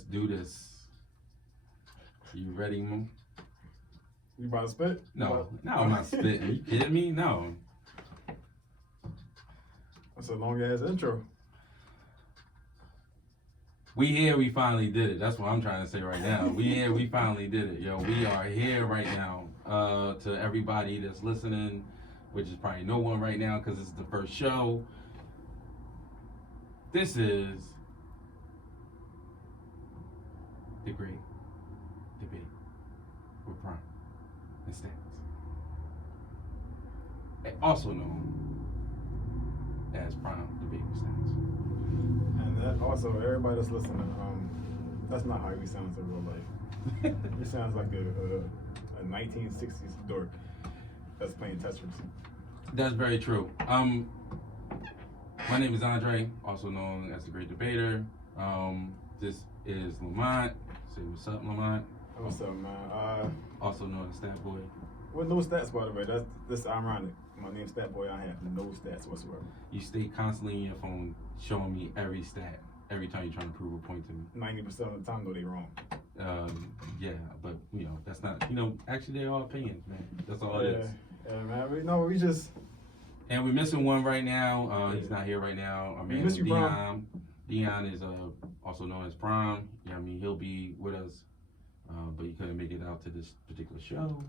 Let's do this. You ready, Mo? You about to spit? No, I'm not spitting. You kidding me? No. That's a long ass intro. We here, we finally did it. That's what I'm trying to say right now. We here, we finally did it. Yo, we are here right now. To everybody that's listening, which is probably no one right now because it's the first show. This is the Great Debate with Prime and Stats. Also known as Prime Debate with Stats. And that also, everybody that's listening, that's not how he sounds in real life. He sounds like a 1960s dork that's playing Tetris. That's very true. My name is Andre, also known as the Great Debater. This is Lamont. Say what's up, Lamont. What's up, man? Also known as Stat Boy. With no stats, by the way. That's ironic. My name's Stat Boy. I have no stats whatsoever. You stay constantly in your phone showing me every stat every time you're trying to prove a point to me. 90% of the time, though, they wrong. Yeah, but that's not. Actually, they're all opinions, man. That's all it is. Yeah, man. We just. And we're missing one right now. He's not here right now. I mean, Dion. Dion is also known as Prom. Yeah, I mean, he'll be with us, but he couldn't make it out to this particular show,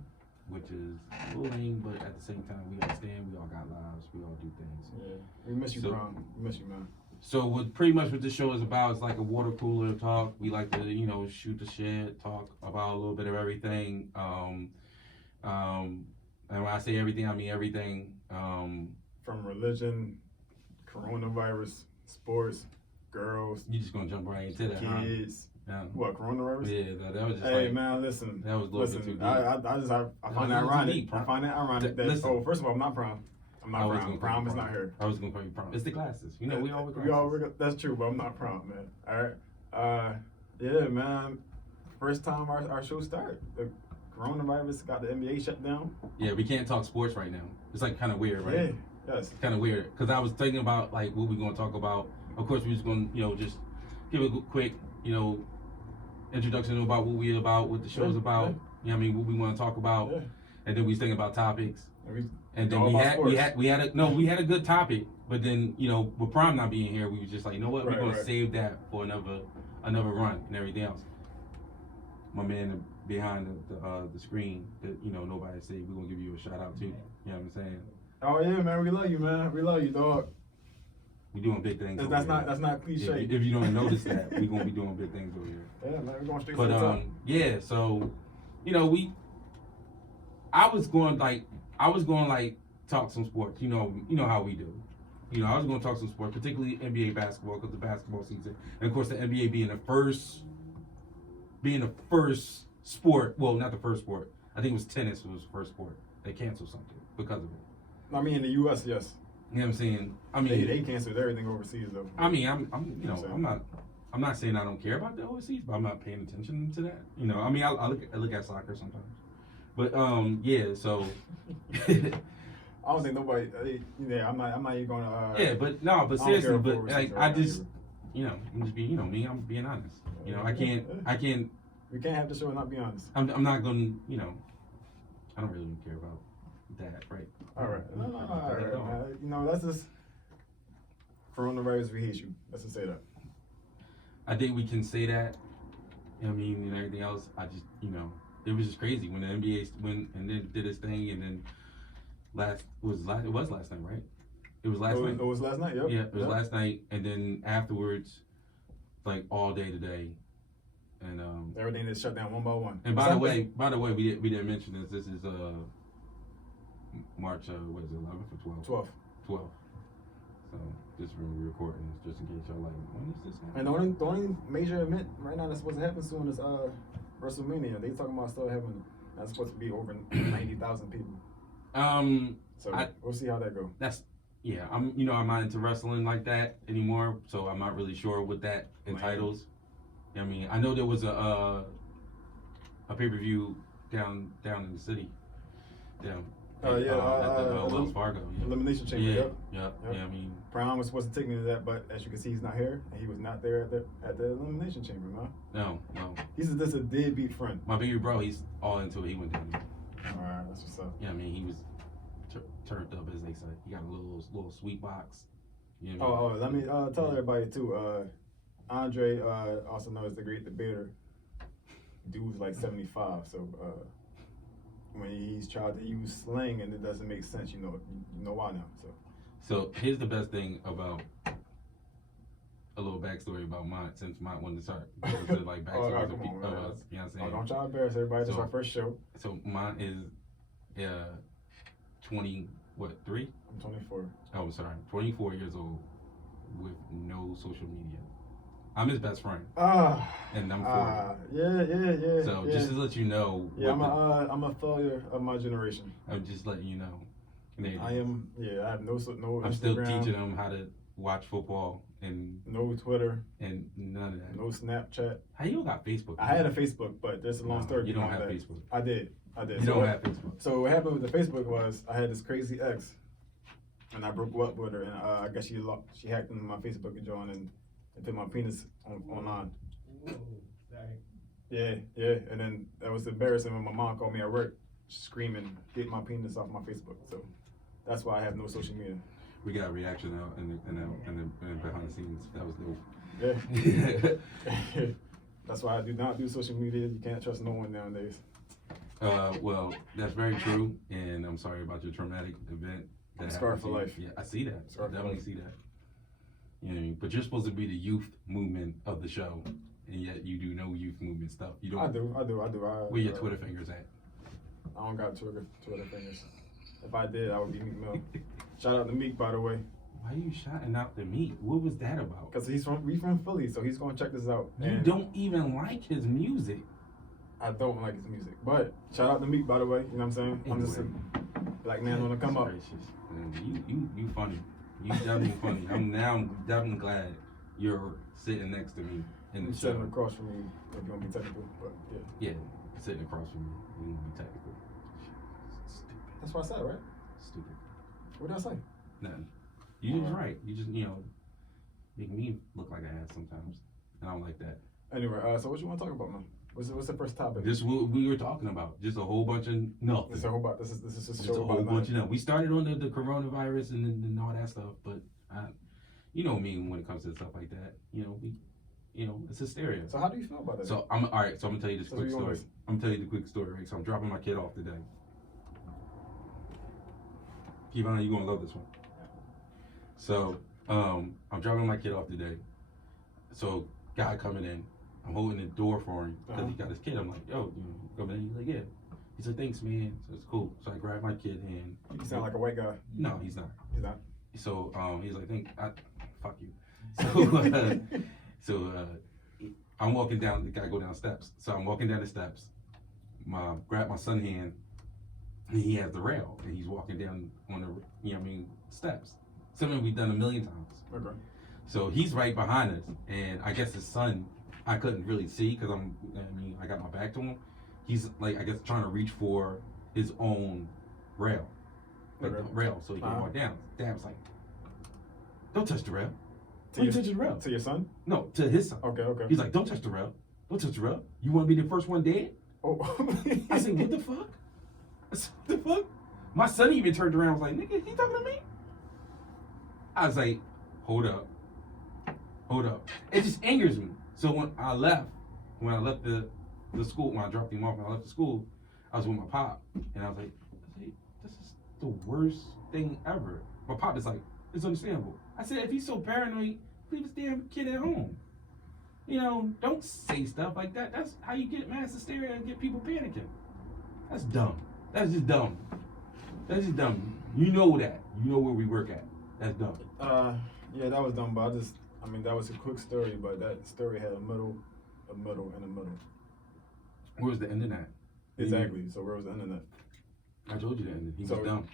which is a little lame. But at the same time, we understand. We all got lives. We all do things. Yeah, we miss you, Prom. We miss you, man. So what this show is about is like a water cooler talk. We like to shoot the shit, talk about a little bit of everything. And when I say everything, I mean everything. From religion, coronavirus, sports, girls. You just gonna jump right into that, kids. Huh? Yeah. What, coronavirus? Yeah, that was just Hey, man, listen. That was a little bit too deep. I find that ironic. Deep, I find that ironic that, listen, first of all, I'm not Prom. I'm not Prom. Prom is not here. I was gonna call you Prom. It's the glasses. We all wear glasses. That's true, but I'm not Prom, man. All right. Yeah, man. First time our show started. The coronavirus got the NBA shut down. Yeah, we can't talk sports right now. It's like kind of weird, right? Yeah. Yes. It's kind of weird because I was thinking about like what we're gonna talk about. Of course, we're just gonna just give a quick introduction about what the show's about. Yeah. You know what I mean? What we want to talk about, and then we was thinking about topics. And then we had a good topic, but then with Prime not being here, we was just like, you know what, we're gonna save that for another run and everything else. My man behind the screen that nobody see, we're gonna give you a shout out too. You know what I'm saying? Oh yeah, man, we love you, man. We love you, dog. We're doing big things. That's not cliche. If you don't notice that, we're gonna be doing big things over here. Yeah, man, we're going straight to the top. Yeah, so I was going like talk some sports. You know how we do. I was going to talk some sports, particularly NBA basketball, because the basketball season, and of course the NBA being the first sport. Well, not the first sport. I think it was tennis was the first sport. They canceled something because of it. I mean, in the U.S., yes. You know what I'm saying? I mean, they canceled everything overseas though. I mean, I'm not saying I don't care about the overseas, but I'm not paying attention to that. I mean, I look at soccer sometimes. But yeah, so I don't think nobody. Yeah, I'm not even gonna. Yeah, but seriously, but like I just, I'm just being, me, I'm being honest. I can't. We can't have the show and not be honest. I'm not gonna, I don't really care about that, right? All right, no, all right. That's just coronavirus. We hate you. Let's just say that. I think we can say that. I mean, and everything else. I just, it was just crazy when the NBA went and then did its thing, and then it was last night, right? It was last night. It was last night. Yep. Yeah, it was last night, and then afterwards, like all day today, and everything is shut down one by one. And by the way, we didn't mention this. This is March. What is it? 11th or 12th? 12th. So just when we're recording, just in case y'all like, when is this happening? And the only major event right now that's supposed to happen soon is WrestleMania. They talking about still having that's supposed to be over 90,000 people. So we'll see how that goes. I'm not into wrestling like that anymore, so I'm not really sure what that entitles. I mean, I know there was a pay-per-view down in the city. Yeah. Oh yeah, at the Wells Fargo. Yeah. Elimination Chamber. Yeah, Yep. Yeah, I mean, Prime was supposed to take me to that, but as you can see, he's not here, and he was not there at the Elimination Chamber, man. No. He's just a deadbeat friend. My baby bro, he's all into it. He went down. All right, that's what's up. Yeah, I mean, he was turned up, as they say. He got a little sweet box. You know Oh, let me tell everybody too. Andre, also known as the Great Debater, dude's like 75. So when he's tried to use slang and it doesn't make sense, you know why now. So here's the best thing about a little backstory about Mont, since Mont wanted to start to like backstories of us. You know what I'm saying? Don't try to embarrass everybody. This is our first show. So Mont is 3? I'm 24. Oh, sorry, 24 years old with no social media. I'm his best friend. And I'm 40. Yeah. So just to let you know. Yeah, I'm a failure of my generation. I'm just letting you know. I am. Yeah, I have no. I'm still teaching them how to watch football and no Twitter and none of that. No Snapchat. How you got Facebook? I had a Facebook, but there's a long story. You don't have Facebook. I did. You don't have Facebook. So what happened with the Facebook was I had this crazy ex, and I broke up with her, and I guess she hacked into my Facebook and joined and put my penis online. Whoa, sorry. Yeah, and then that was embarrassing when my mom called me at work, screaming, "Get my penis off my Facebook!" So that's why I have no social media. We got a reaction out and behind the scenes. That was dope. Yeah. That's why I do not do social media. You can't trust no one nowadays. Well, that's very true, and I'm sorry about your traumatic event. I'm scarred for life. Yeah, I see that. I definitely see that. You know what I mean? But you're supposed to be the youth movement of the show, and yet you do no youth movement stuff. You don't. I do. Where your Twitter fingers at? I don't got Twitter fingers. If I did, I would be Meek Mill. Shout out to Meek, by the way. Why are you shouting out to Meek? What was that about? Because we from Philly, so he's gonna check this out. You don't even like his music. I don't like his music, but shout out to Meek, by the way. You know what I'm saying? Anyway. I'm just a black man on the come up. You funny. You definitely funny. I'm definitely glad you're sitting next to me in the show. Sitting across from me, if you want to be technical, but yeah. Yeah, sitting across from me. You want to be technical. Stupid. That's what I said, right? Stupid. What did I say? Nothing. You just right. You just make me look like an ass sometimes, and I don't like that. Anyway, so what you want to talk about, man? What's the first topic? This what we were talking about. Just a whole bunch of nothing. This is a show just a about whole bunch of nothing. We started on the coronavirus and all that stuff, but you know me when it comes to stuff like that. It's hysteria. So how do you feel about that? So I'm all right. So I'm gonna tell you this quick story. I'm gonna tell you the quick story. Right? So I'm dropping my kid off today. Kevon, you're gonna love this one. So I'm dropping my kid off today. So guy coming in. I'm holding the door for him because he got his kid. I'm like, yo, coming in? He's like, yeah. He said, thanks, man. So it's cool. So I grabbed my kid and you sound like a white guy. No, he's not. He's not. So he's like, fuck you. So I'm walking down. The guy go down steps. So I'm walking down the steps. Grab my son's hand, and he has the rail, and he's walking down on the steps. Something we've done a million times. Okay. So he's right behind us, and I guess his son, I couldn't really see because I got my back to him. He's like, I guess, trying to reach for his own rail, the rail, so he can walk down. Dad's like, don't touch the rail. Don't touch the rail. To your son? No, to his son. Okay. He's like, don't touch the rail. Don't touch the rail. You want to be the first one dead? Oh. I said, what the fuck? What the fuck? My son even turned around and was like, nigga, he talking to me? I was like, hold up. It just angers me. So when I left the school, when I dropped him off and I left the school, I was with my pop, and I was like, this is the worst thing ever. My pop is like, it's understandable. I said, if he's so paranoid, leave his damn kid at home. Don't say stuff like that. That's how you get mass hysteria and get people panicking. That's dumb. That's just dumb. You know that. You know where we work at. That's dumb. Yeah, that was dumb, but that was a quick story, but that story had a middle, and a middle. Where's the ending at? Exactly. So where was the ending at? I told you the ending. He was dumb.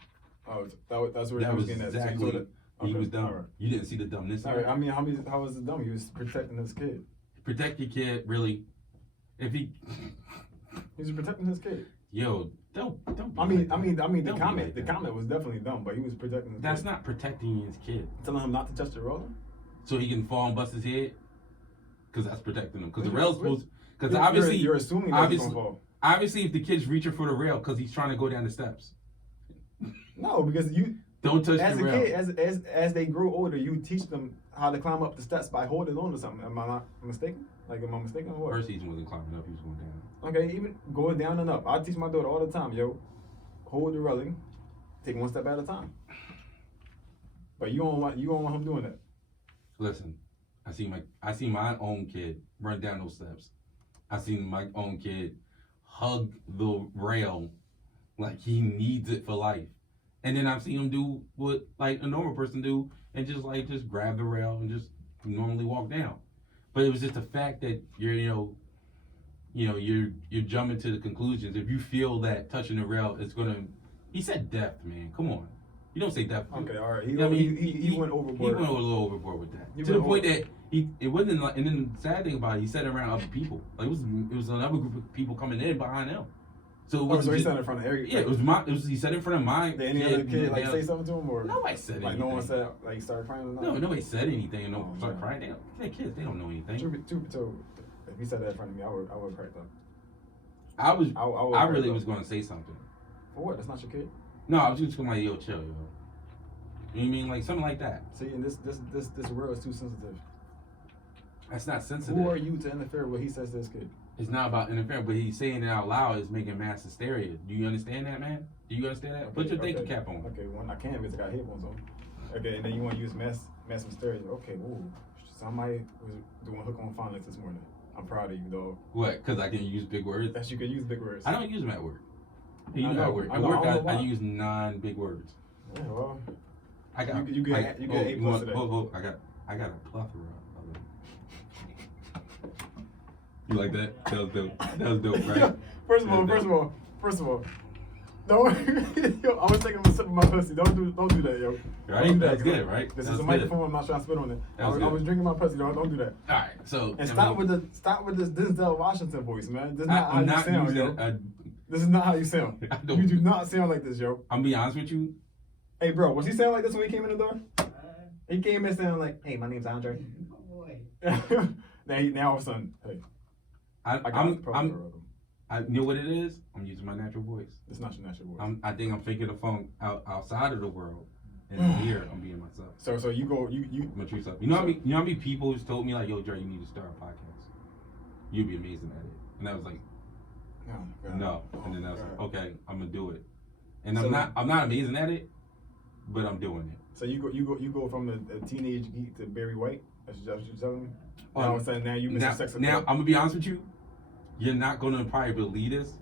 Oh, that's where he was getting at. Exactly. So he was dumb. Right. You didn't see the dumbness. All right. How was it dumb? He was protecting his kid. Protect your kid, really. If he was protecting his kid. Yo, don't. I mean, the comment was definitely dumb, but he was protecting his That's kid. not protecting his kid. Telling him not to touch the roller? So he can fall and bust his head? Because that's protecting him. Because the rail's supposed... Because you're assuming that he's going to fall. Obviously, if the kid's reaching for the rail because he's trying to go down the steps. No, because you... Don't touch the rail. As a kid, as they grow older, you teach them how to climb up the steps by holding on to something. Am I not mistaken? Like, am I mistaken or what? First season wasn't climbing up, he was going down. Okay, even going down and up. I teach my daughter all the time, yo. Hold the railing, take one step at a time. But you don't want him doing that. Listen, I see my own kid run down those steps. I seen my own kid hug the rail like he needs it for life. And then I've seen him do what like a normal person do and just grab the rail and just normally walk down. But it was just the fact that you're jumping to the conclusions. If you feel that touching the rail is gonna, he said death, man. Come on, you don't say death. Okay, all right. He went overboard. He went a little overboard with that. To the point that it wasn't like, and then the sad thing about it, he said it around other people. Like it was another group of people coming in behind him. So he said it in front of Eric. Yeah, he said it in front of mine. Did any other kid say something to him or? Nobody said anything. Like no one said he started crying or nothing? No, nobody said anything and started crying. They're kids, they don't know anything. So if he said that in front of me, I would crack up. I really was gonna say something. For what? That's not your kid? No, I was just gonna like, yo, chill, yo. You know what I mean? Like something like that. See, and this world is too sensitive. That's not sensitive. Who are you to interfere with what he says to his kid? It's not about interfering, but he's saying it out loud is making mass hysteria. Do you understand that, man? Do you understand that? Okay, put your thinking cap on. Okay, I can't because I got headphones on. Okay, and then you want to use mass hysteria. Okay, ooh, somebody was doing hook on phonics this morning. I'm proud of you, dog. What? Because I can use big words? That you can use big words. I don't use them at work. You know at work. At work, I use non-big words. Yeah, well, I got. You get A+ today. I got a plethora of them. You like that? That was dope, right? First of all. Don't. Yo, I was taking a sip of my pussy. Don't do that, yo. Right? That's good, right? This is a microphone. I'm not trying to spit on it. I was drinking my pussy. Don't do that. All right, so and stop with this Denzel Washington voice, man. This is not how you sound, yo. This is not how you sound. You do not sound like this, yo. I'm gonna be honest with you. Hey, bro, was he sound like this when he came in the door? He came in sounding like, "Hey, my name's Andre." Oh boy. now all of a sudden, hey. I know what it is. I'm using my natural voice. It's not your natural voice. I think I'm thinking of phone outside of the world, and here I'm being myself. So you go you. I'm gonna treat yourself. You know how many people just told me like, "Yo, Dre, you need to start a podcast. You'd be amazing at it." And I was like, no. And then I was like, okay, I'm gonna do it. And I'm not amazing at it, but I'm doing it. So you go from a teenage geek to Barry White. That's what you're telling me. Now all of a sudden, now you Mr. Sex Appeal. Now I'm gonna be honest with you. You're not gonna probably believe this.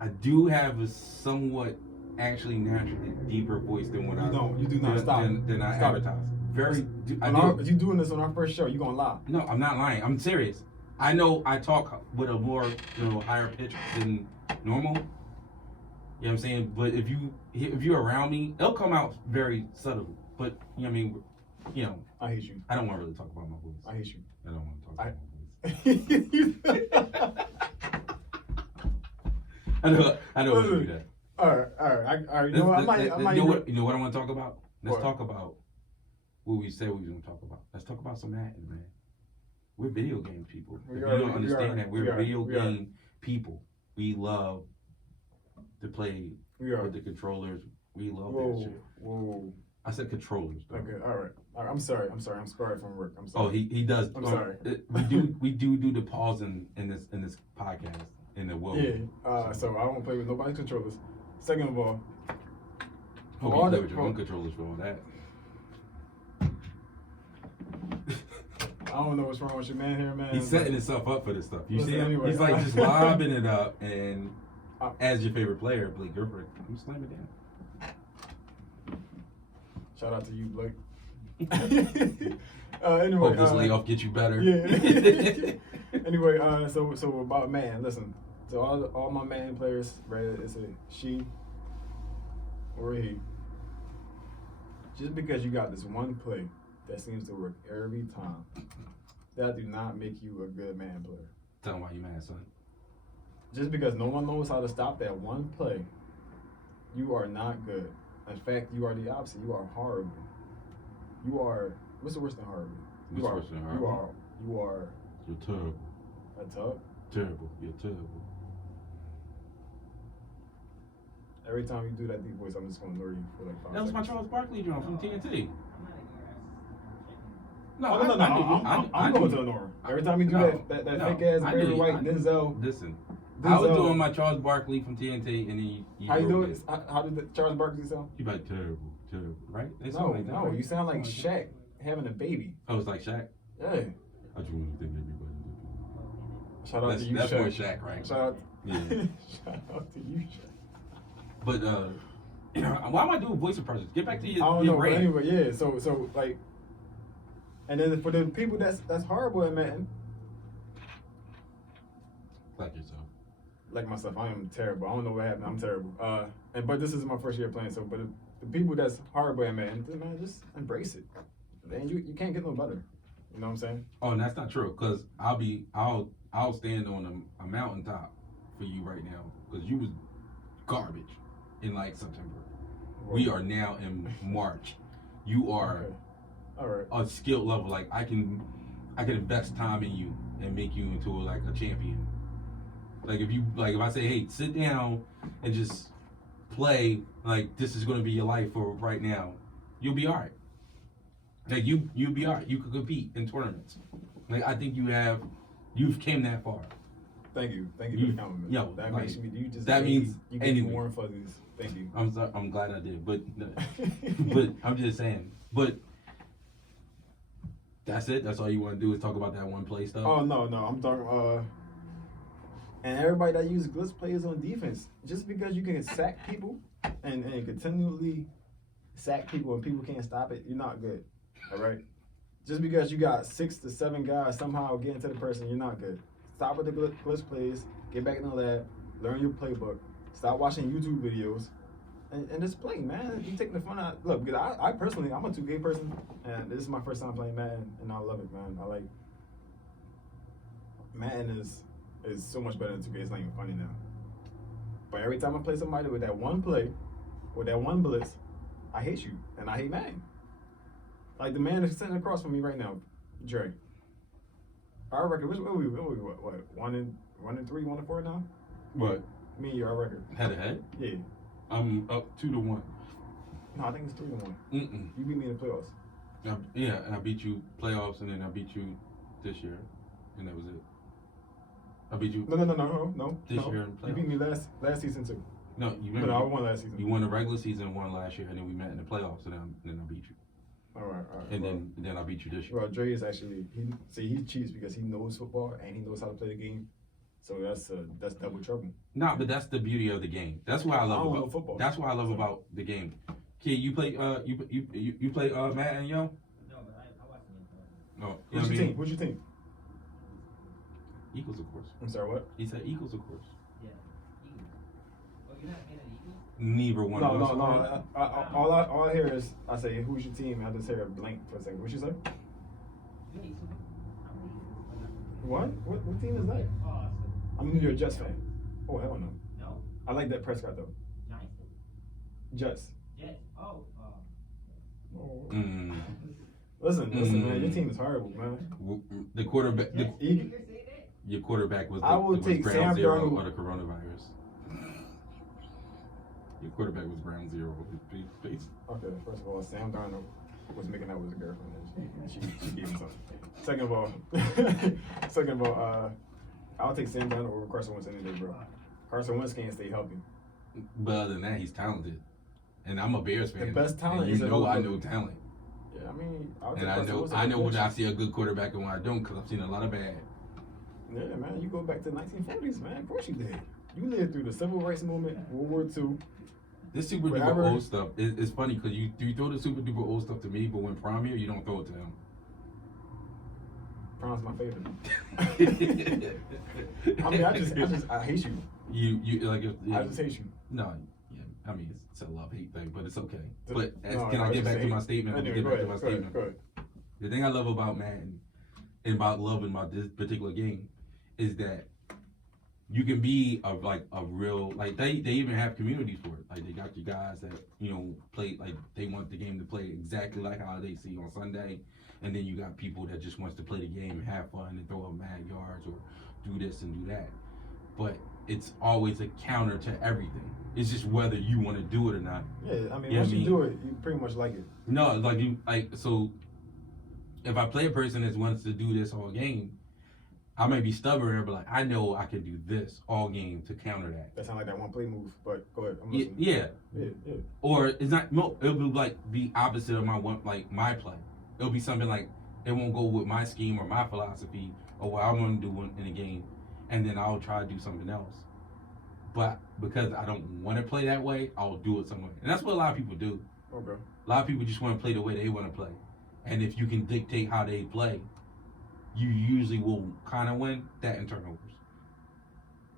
I do have a somewhat actually naturally deeper voice than what You do not stop. Than I advertise. You doing this on our first show? You gonna lie? No, I'm not lying. I'm serious. I know I talk with a more higher pitch than normal. You know what I'm saying? But if you're around me, it'll come out very subtle. But you know what I mean? You know. I hate you. I don't want to really talk about my voice. I hate you. I don't want to talk about my voice. I don't want to do that. All right. You know what? You know what I want to talk about? Let's talk about what we said we were going to talk about. Let's talk about some Madden, man. We're video game people. If you don't understand that, we're video game people. We love to play with the controllers. We love that shit. Whoa. I said controllers. Though. Okay, all right. I'm sorry. I'm scarred from work. I'm sorry. Oh, he does. I'm sorry. We do the pause in this podcast in the world. Yeah. So I don't play with nobody's controllers. Second of all, you play with your own controllers for all that. I don't know what's wrong with your man here, man. He's setting himself up for this stuff. You see him? Anyway, he's like just lobbing it up, and as your favorite player, Blake Griffin, you slam it down. Shout out to you, Blake. Anyway, hope this layoff gets you better. Yeah. Anyway, so about man, listen. So all my man players, whether it's a she or a he, just because you got this one play that seems to work every time, that do not make you a good man player. Tell him why you mad, son. just because no one knows how to stop that one play, you are not good. In fact, you are the opposite. You are horrible. You are. What's the worst than horrible? What's worse than horrible? You are. You're terrible. A tub? Terrible. You're terrible. Every time you do that deep voice, I'm just gonna ignore you for like 5 That was seconds. my Charles Barkley drum from TNT. No, I'm going to ignore him. Every time you do that fake ass Barry White Denzel. Listen, I was doing my Charles Barkley from TNT, and then you how you do it? How did Charles Barkley sound? You like terrible, right? No, you sound like Shaq having a baby. Oh, it's like Shaq. Yeah. I just want to thank everybody. Shout out to you, that's Shaq. more Shaq, right? Shout out. Yeah. Shout out to you, Shaq. But why am I doing voice impressions? Get back to your. I don't your know. But rant. anyway, yeah. So like, and then for the people that's horrible at Madden, Like yourself. like myself, I am terrible. I don't know what happened. I'm terrible. But this is my first year playing. So, but the people that's horrible at Madden, man, just embrace it. Man, you can't get no better. You know what I'm saying? Oh, and that's not true. Cause I'll stand on a mountaintop for you right now. Cause you was garbage in like September. We are now in March. You are Okay. All right. a skill level. Like I can invest time in you and make you into like a champion. Like if I say, hey, sit down and just play, like this is gonna be your life for right now, you'll be all right. Like you'll be all right. You could compete in tournaments. Like I think you've came that far. Thank you for the compliment. Yo, that like, makes me. You just that means you get anyway. warm fuzzies. Thank you. I'm glad I did, but but I'm just saying. But that's it. That's all you want to do is talk about that one play stuff. Oh no, I'm talking. And everybody that uses glitch players on defense, just because you can sack people and continually sack people and people can't stop it, you're not good. All right. Just because you got 6 to 7 guys somehow getting to the person, you're not good. Stop with the glitch plays. Get back in the lab. Learn your playbook. Stop watching YouTube videos. And just play, man. You take the fun out. Look, because I personally, I'm a 2K person, and this is my first time playing Madden, and I love it, man. I like Madden is so much better than 2K. It's not even funny now. But every time I play somebody with that one play, with that one blitz, I hate you, and I hate Madden. Like the man is sitting across from me right now, Dre. Our record, what 1-3, 1-4 now? What? Me and you, our record. Head to head? Yeah. I'm up 2-1. No, I think it's 3-1. Mm-mm. You beat me in the playoffs. Yeah, and I beat you playoffs, and then I beat you this year, and that was it. I beat you. No. This year in playoffs. You beat me last season too. No, you No, I won last season. You won the regular season, won last year, and then we met in the playoffs, and then I beat you. All right. And then I beat you this year. Well, Dre is actually he cheats because he knows football and he knows how to play the game. So that's double trouble. No, but that's the beauty of the game. That's what I love about football. That's what I love about the game. Kid, you play you play Madden, yo? No, but I watch the game. No. What's your team? What's your team? Eagles, of course. I'm sorry, what? He said Eagles, of course. Yeah, Eagles. Oh, you're not a fan of the Eagles? Neither one of us. No. All I hear is I say, "Who's your team?" I just hear a blank for a second. What you say? Yeah, Eagles. I'm an Eagles. What? What team is that? Oh, I'm you're a Jets fan. Oh hell no. no? I like that Prescott though. Giants? Jets. Yes. Oh, Oh. Mm. Listen, man. Your team is horrible, man. The quarterback. Yes. You- Your quarterback was I will take ground Sam zero Darnold. of the coronavirus. Your quarterback was ground zero of his face. Okay, first of all, Sam Darnold was making out with his girlfriend. And she gave him something. Second of all, I'll take Sam Darnold over Carson Wentz any day, bro. Carson Wentz can't stay healthy. But other than that, he's talented, and I'm a Bears fan. The best talent and is you a know I rookie. know talent, Yeah, I mean, I'll take and Carson Wentz I over know when I Wentz. see a good quarterback and when I don't, because I've seen a lot of bad. Yeah, man, you go back to the 1940s, man. Of course you did. You lived through the Civil Rights Movement, World War II. This super Whatever. duper old stuff is funny because you throw the super duper old stuff to me, but when Prime here, you don't throw it to him. Prime's my favorite. I mean, I hate you. You like if, I just hate you. No, yeah, I mean it's a love hate thing, but it's okay. No, But no, I get just back to hate. my statement? Anyway, Get go back to ahead, my go ahead, statement. go ahead. The thing I love about Madden and about loving my this particular game is that you can be a real like they even have communities for it. Like they got you guys that play like they want the game to play exactly like how they see on Sunday, and then you got people that just wants to play the game and have fun and throw up mad yards or do this and do that. But it's always a counter to everything. It's just whether you want to do it or not. Yeah, I mean, once you do it, you pretty much like it. No, so. If I play a person that wants to do this all game, I may be stubborn, but like I know I can do this all game to counter that. That sounds like that one play move, but go ahead. I'm listening. Yeah. Or it's not. No, it'll be like the opposite of my play. It'll be something like it won't go with my scheme or my philosophy or what I want to do in a game, and then I'll try to do something else. But because I don't want to play that way, I'll do it some way, and that's what a lot of people do. Okay. A lot of people just want to play the way they want to play. And if you can dictate how they play, you usually will kind of win. That and turnovers.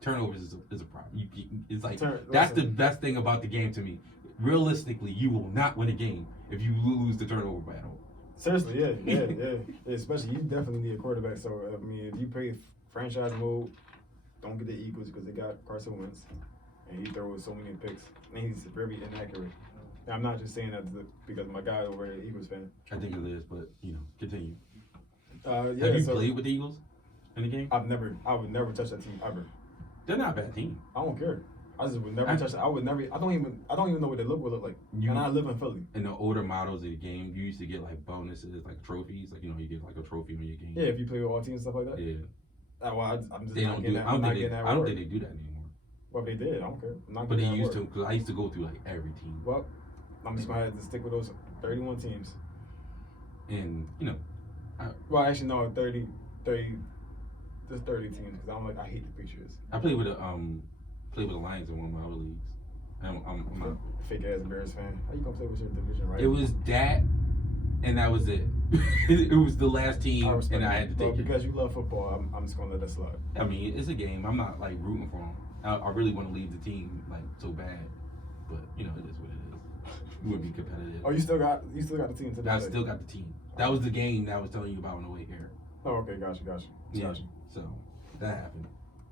Turnovers is a problem. It's like that's the best thing about the game to me. Realistically, you will not win a game if you lose the turnover battle. Seriously, yeah. Especially you definitely need a quarterback. So I mean, if you play franchise mode, don't get the Eagles because they got Carson Wentz, and he throws so many picks, and he's very inaccurate. I'm not just saying that because my guy over there, Eagles fan. I think it is, but continue. Yeah. Have you played with the Eagles in the game? I would never touch that team ever. They're not a bad team. I don't care. I just would never touch it. I would never. I don't even know what they would look like. And I live in Philly. In the older models of the game, you used to get like bonuses, like trophies. Like you get like a trophy when you game. Yeah, if you play with all teams and stuff like that. Yeah. Well, I'm just they not don't getting do. that. I don't think they do that anymore. Well, if they did, I don't care. I'm not but they that used to, because I used to go through like every team. Well, I'm just gonna have to stick with those 31 teams. And well, actually no, 30. There's 30 teams because I hate the Patriots. I played with the Lions in one of my other leagues. I'm not fake ass Bears fan. How you gonna play with your division, right? It was that, and that was it. It was the last team, and I had to take it. Because you love football, I'm just gonna let that slide. I mean, it's a game. I'm not like rooting for them. I really want to leave the team like so bad, but it is what it is. We would be competitive. Oh, you still got the team today? I still got the team. That was the game that I was telling you about on the way here. Oh, okay, gotcha. Yeah. So that happened.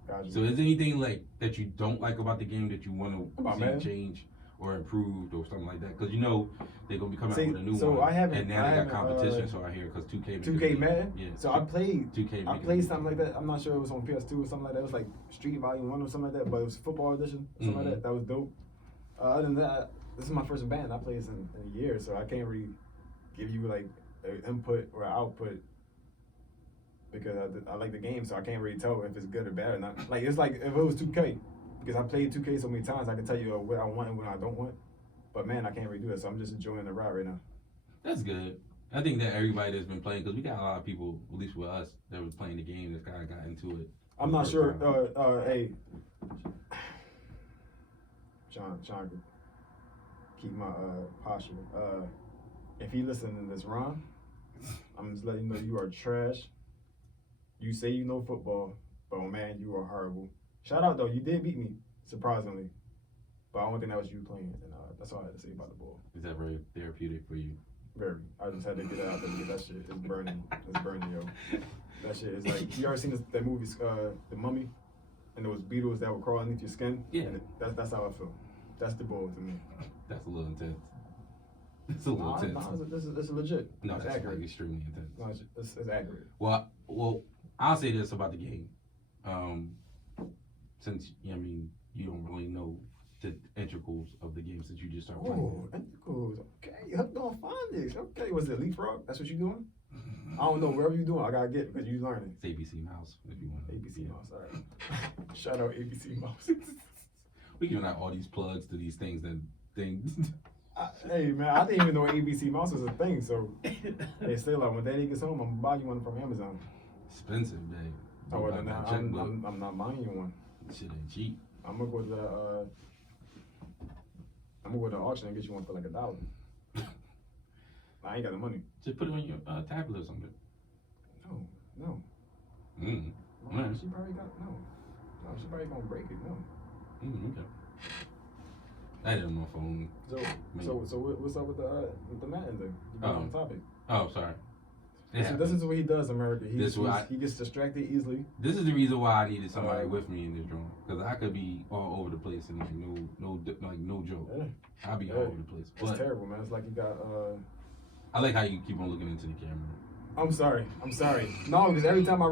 Gotcha. So is there anything like that you don't like about the game that you want to see change or improved or something like that? Because they're gonna be coming out with a new one. And now they got competition. So I hear because 2K Madden. Yeah. So I played 2K. I played something like that. I'm not sure it was on PS2 or something like that. It was like Street Volume 1 or something like that. But it was football edition or something like that. That was dope. Other than that, this is my first band. I played this in a year, so I can't really give you like an input or output because I like the game, so I can't really tell if it's good or bad or not. Like it's like if it was 2K, because I played 2K so many times, I can tell you what I want and what I don't want. But man, I can't really do it, so I'm just enjoying the ride right now. That's good. I think that everybody that's been playing, because we got a lot of people, at least with us, that was playing the game that kind of got into it. I'm not sure. Hey, John, keep my posture. If he listening to this, Ron, I'm just letting you know you are trash. You say you know football, but man, you are horrible. Shout out though, you did beat me, surprisingly. But I don't think that was you playing, and that's all I had to say about the ball. Is that very therapeutic for you? Very. I just had to get it out there because that shit is burning. It's burning, yo. That shit is like, you ever seen that movie, The Mummy? And those beetles that would crawl underneath your skin? Yeah. And that's how I feel. That's the ball to me. That's a little intense. It's a little intense. No, this is legit. No, it's that's accurate. Like extremely intense. No, it's accurate. Well, I'll say this about the game. Since you don't really know the integrals of the game since you just started playing. Oh, integrals. Okay, hooked on phonics. Okay, was it leapfrog? That's what you doing? I don't know. Wherever you doing, I gotta get because you learning. It's ABC Mouse if you want. ABC Mouse. All right. Shout out ABC Mouse. We giving out all these plugs to these things and things. Hey man, I didn't even know ABC Mouse was a thing. So hey, stay like when Daddy gets home, I'm gonna buy you one from Amazon. Expensive, babe. Oh, well, then I'm not buying you one. Shit ain't cheap. I'm gonna go to the auction and get you one for like $1. I ain't got the money. Just put it on your tablet or something. No. Right. She probably got no. She probably gonna break it. No. Okay. I didn't know my phone. So what's up with the Madden thing? You got on topic. Oh, sorry. This is what he does, America. He gets distracted easily. This is the reason why I needed somebody with me in this drawing, because I could be all over the place and like no joke. Yeah. I'd be all over the place. It's terrible, man. It's like you got. I like how you keep on looking into the camera. I'm sorry. No, because every time I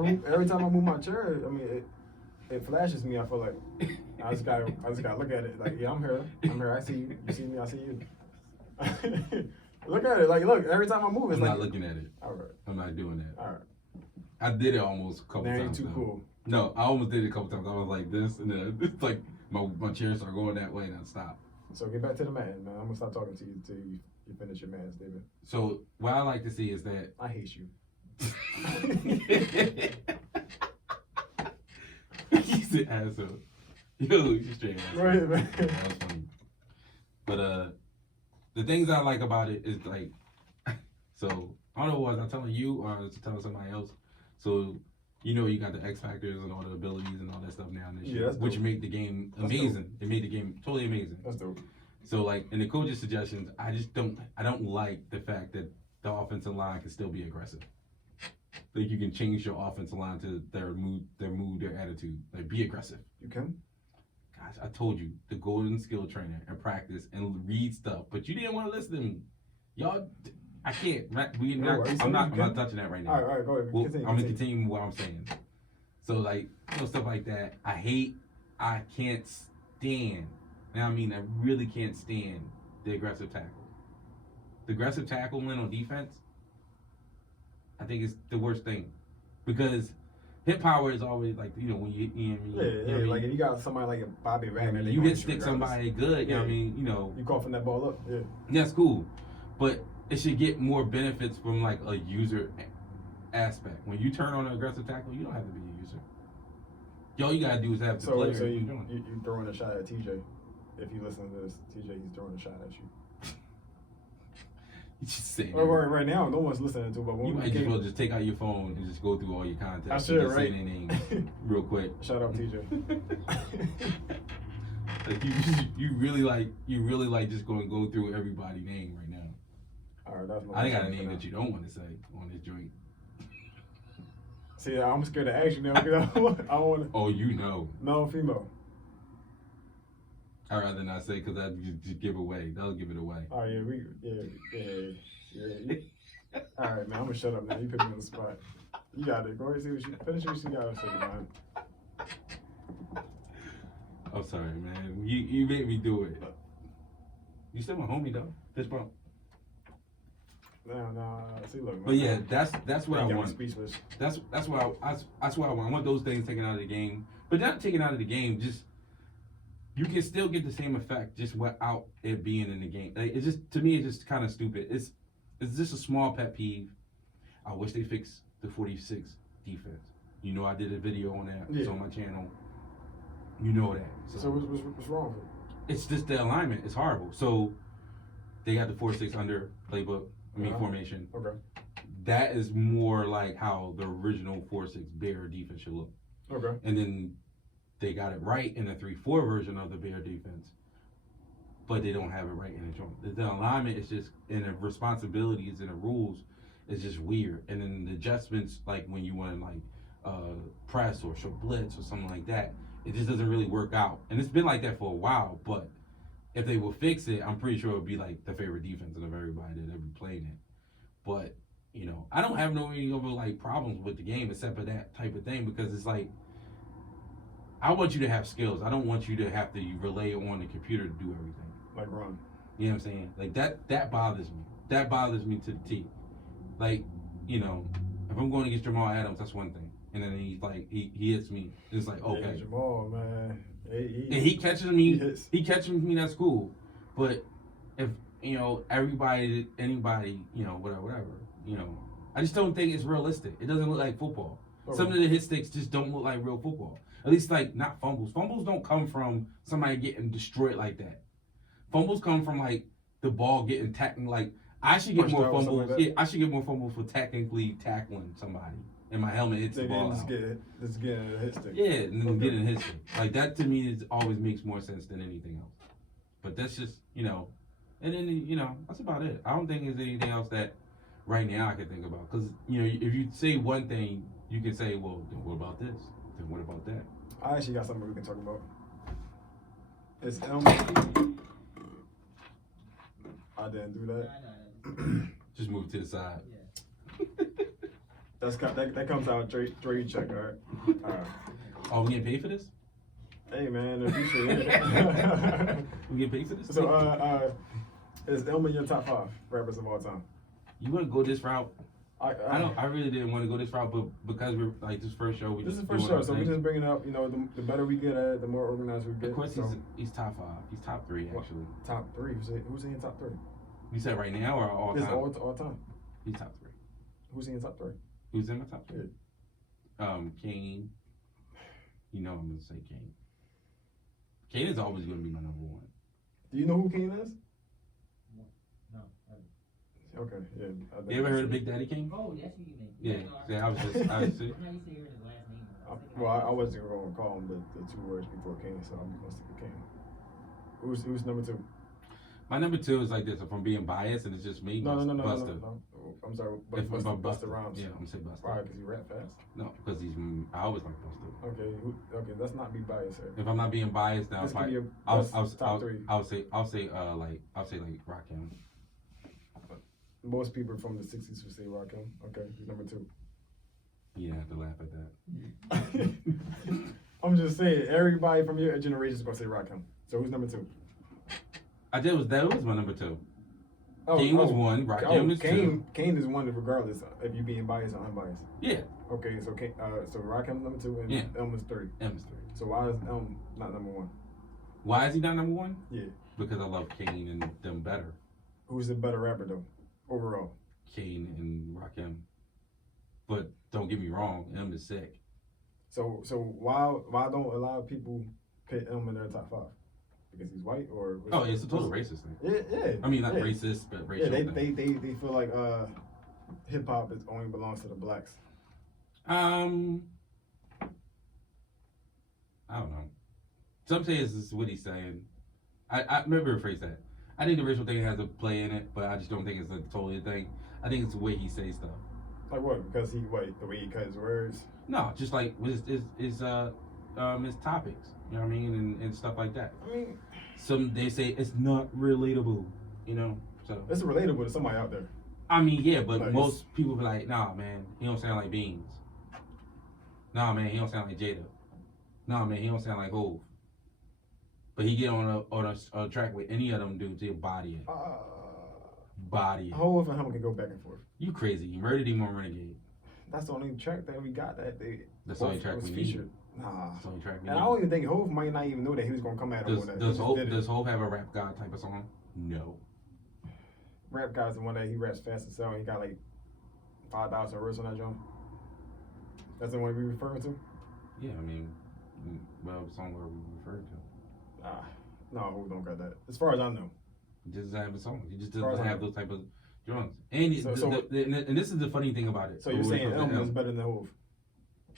move my chair, I mean, it flashes me. I feel like I just gotta look at it. Like, yeah, I'm here. I see you. You see me. I see you. Look at it. Like, look. Every time I move, it's I'm not looking at it. All right. I'm not doing that. All right. I did it almost a couple times. Ain't too cool. No, I almost did it a couple times. I was like this, and then it's like my chair started going that way, and I stopped. So get back to the man, man. I'm gonna stop talking to you until you finish your man, David. So what I like to see is that I hate you. He's an asshole. Yo, you straight asshole. Right, man. That was funny. But the things I like about it is like, so I don't know what I was telling you or I was telling somebody else. So you got the X factors and all the abilities and all that stuff now, and shit, which make the game amazing. It made the game totally amazing. That's dope. So like in the coach's suggestions, I don't like the fact that the offensive line can still be aggressive. Like you can change your offensive line to their mood, their attitude. Like be aggressive. You can. Gosh, I told you to go in skill trainer and practice and read stuff, but you didn't want to listen to me. Y'all, I can't. I'm not touching that right now. All right, go ahead. Well, I'm gonna continue what I'm saying. So like stuff like that, I can't stand. Now I mean I really can't stand the aggressive tackle. The aggressive tackling on defense, I think it's the worst thing, because hit power is always like when you hit me. Like if you got somebody like Bobby Ragnar, you hit stick somebody good. You know what I mean? You coughing that ball up. Yeah, that's cool, but it should get more benefits from like a user aspect. When you turn on an aggressive tackle, you don't have to be a user. All you gotta do is have the player. So you throwing a shot at TJ. If you listen to this, TJ, he's throwing a shot at you. Just saying. Right now, no one's listening to. But when you might as well just take out your phone and just go through all your contacts. I should, right? Say their name real quick. Shout out TJ. Like you really like just going to go through everybody's name right now. All right, that's. I got a name that you don't want to say on this joint. See, I'm scared to ask you now because I want to. Oh, you know. No, female. I'd rather not say because that just give away. That'll give it away. Oh yeah, yeah. All right, man, I'm gonna shut up now. You put me on the spot. You got it. Go ahead, see what you finish. What you got to say, man. I'm sorry, man. You made me do it. You still my homie though. This bro. No. See, look, man. But yeah, that's what I want. Speechless. That's what I want. I want those things taken out of the game, but not taken out of the game. Just you can still get the same effect just without it being in the game. Like, it's just, to me, it's just kind of stupid. It's just a small pet peeve. I wish they fixed the 46 defense. I did a video on that. It's on my channel. You know that. So what's wrong with it? It's just the alignment. It's horrible. So they got the 4-6 under playbook. Formation. Okay. That is more like how the original 4-6 Bear defense should look. Okay. And then they got it right in the 3-4 version of the Bear defense, but they don't have it right in the joint. The alignment is just, and the responsibilities and the rules is just weird. And then the adjustments, like when you want to press or show blitz or something like that, it just doesn't really work out. And it's been like that for a while, but if they will fix it, I'm pretty sure it would be like the favorite defense of everybody that ever played it. But, I don't have no any other problems with the game except for that type of thing, because it's like, I want you to have skills. I don't want you to have to rely on the computer to do everything. Like run. You know what I'm saying? Like that bothers me. That bothers me to the T. Like, if I'm going against Jamal Adams, that's one thing. And then he's like, he hits me. It's like, okay. Yeah, Jamal, man. And he catches me. He catches me. That's cool. But if anybody, whatever. I just don't think it's realistic. It doesn't look like football. Okay. Some of the hit sticks just don't look like real football. At least not fumbles. Fumbles don't come from somebody getting destroyed like that. Fumbles come from the ball getting tackled. I should get more fumbles. I should get more fumbles for technically tackling somebody. And my helmet hits the ball out. Just getting a hit stick. Yeah, and then getting a hit stick. That to me always makes more sense than anything else. But that's just, and then, that's about it. I don't think there's anything else that right now I can think about, because you know, if you say one thing, you can say, well, then what about this? Then what about that? I actually got something we can talk about. It's I didn't do that. Just move it to the side. Yeah. That comes out trade check, all right? Oh, we getting paid for this? Hey man, appreciate it. We get paid for this? So is Elm in your top 5 rappers of all time? You want to go this route? I really didn't want to go this route, but because we're like this first show, this is the first show, so we just bringing it up. You know, the better we get at it, the more organized we get. Of course, so. he's top 5. He's top 3 actually. Top 3? Who's in your top 3? You said right now or all This time? all time. He's top 3. Who's in your top 3? Who's in my top 3? Yeah. Kane. You know I'm gonna say Kane. Kane is always gonna be my number 1. Do you know who Kane is? No. Okay, yeah. You ever heard of Big Daddy Kane? Oh, that's who you mean. Yeah. See, I was just. I'm not used to hearing his last name. Well, I wasn't going to call him the 2 words before Kane, so I'm going to stick with Kane. Who's number 2? My number 2 is like this. If I'm being biased and it's just me. No. Busta. I'm sorry, If I'm Busta Rhymes. Yeah, I'm gonna say Busta. Why? Because he rap fast. No, because I always like Busta. Okay, let's not be biased here. If I'm not being biased, then This could be your I'll top 3. I'll say like Rakim. Most people from the 60s would say Rakim. Okay, he's number 2. You didn't have to laugh at that. I'm just saying, everybody from your generation is going to say Rakim. So who's number 2? That was my number 2. Kane was 1. Rakim is 2. Kane is 1 regardless if you being biased or unbiased. Yeah. Okay, so Rakim's number 2 and Elm is 3. Elm is 3. So why is Elm not number 1? Why is he not number 1? Yeah. Because I love Kane and them better. Who's the better rapper though, overall? Kane and Rakim. But don't get me wrong, Elm is sick. So why don't a lot of people put Elm in their top 5? Because he's white or? Oh, it's a total racist thing. Yeah. I mean, not racist, but racial. Yeah, they feel like hip hop only belongs to the blacks. I don't know. Some say this is what he's saying. I remember rephrase that. I think the racial thing has a play in it, but I just don't think it's a totally thing. I think it's the way he says stuff. Like what? Because the way he cut his words? No, just like his topics. You know what I mean, and stuff like that. I mean, they say it's not relatable. You know, so it's relatable to somebody out there. I mean, yeah, but like most people be like, nah, man, he don't sound like Beans. Nah, man, he don't sound like Jada. Nah, man, he don't sound like Hov. But he get on a track with any of them dudes, he'll body it. Body it. Hov and him can go back and forth. You crazy. He murdered him on Renegade. That's the only track that we got that That's the only track we featured. Need. Nah. That's the only track we and need. I don't even think Hov might not even know that he was going to come at him on that. Does Hov have a Rap God type of song? No. Rap God's the one that he raps fast as hell. He got like 5,000 words on that drum. That's the one we referring to? Yeah, I mean, well, the song where we referred to. No, Hov don't got that. As far as I know. He just doesn't have a song. He just doesn't have those type of drums. And and this is the funny thing about it. So you're saying Elm is better than Hov?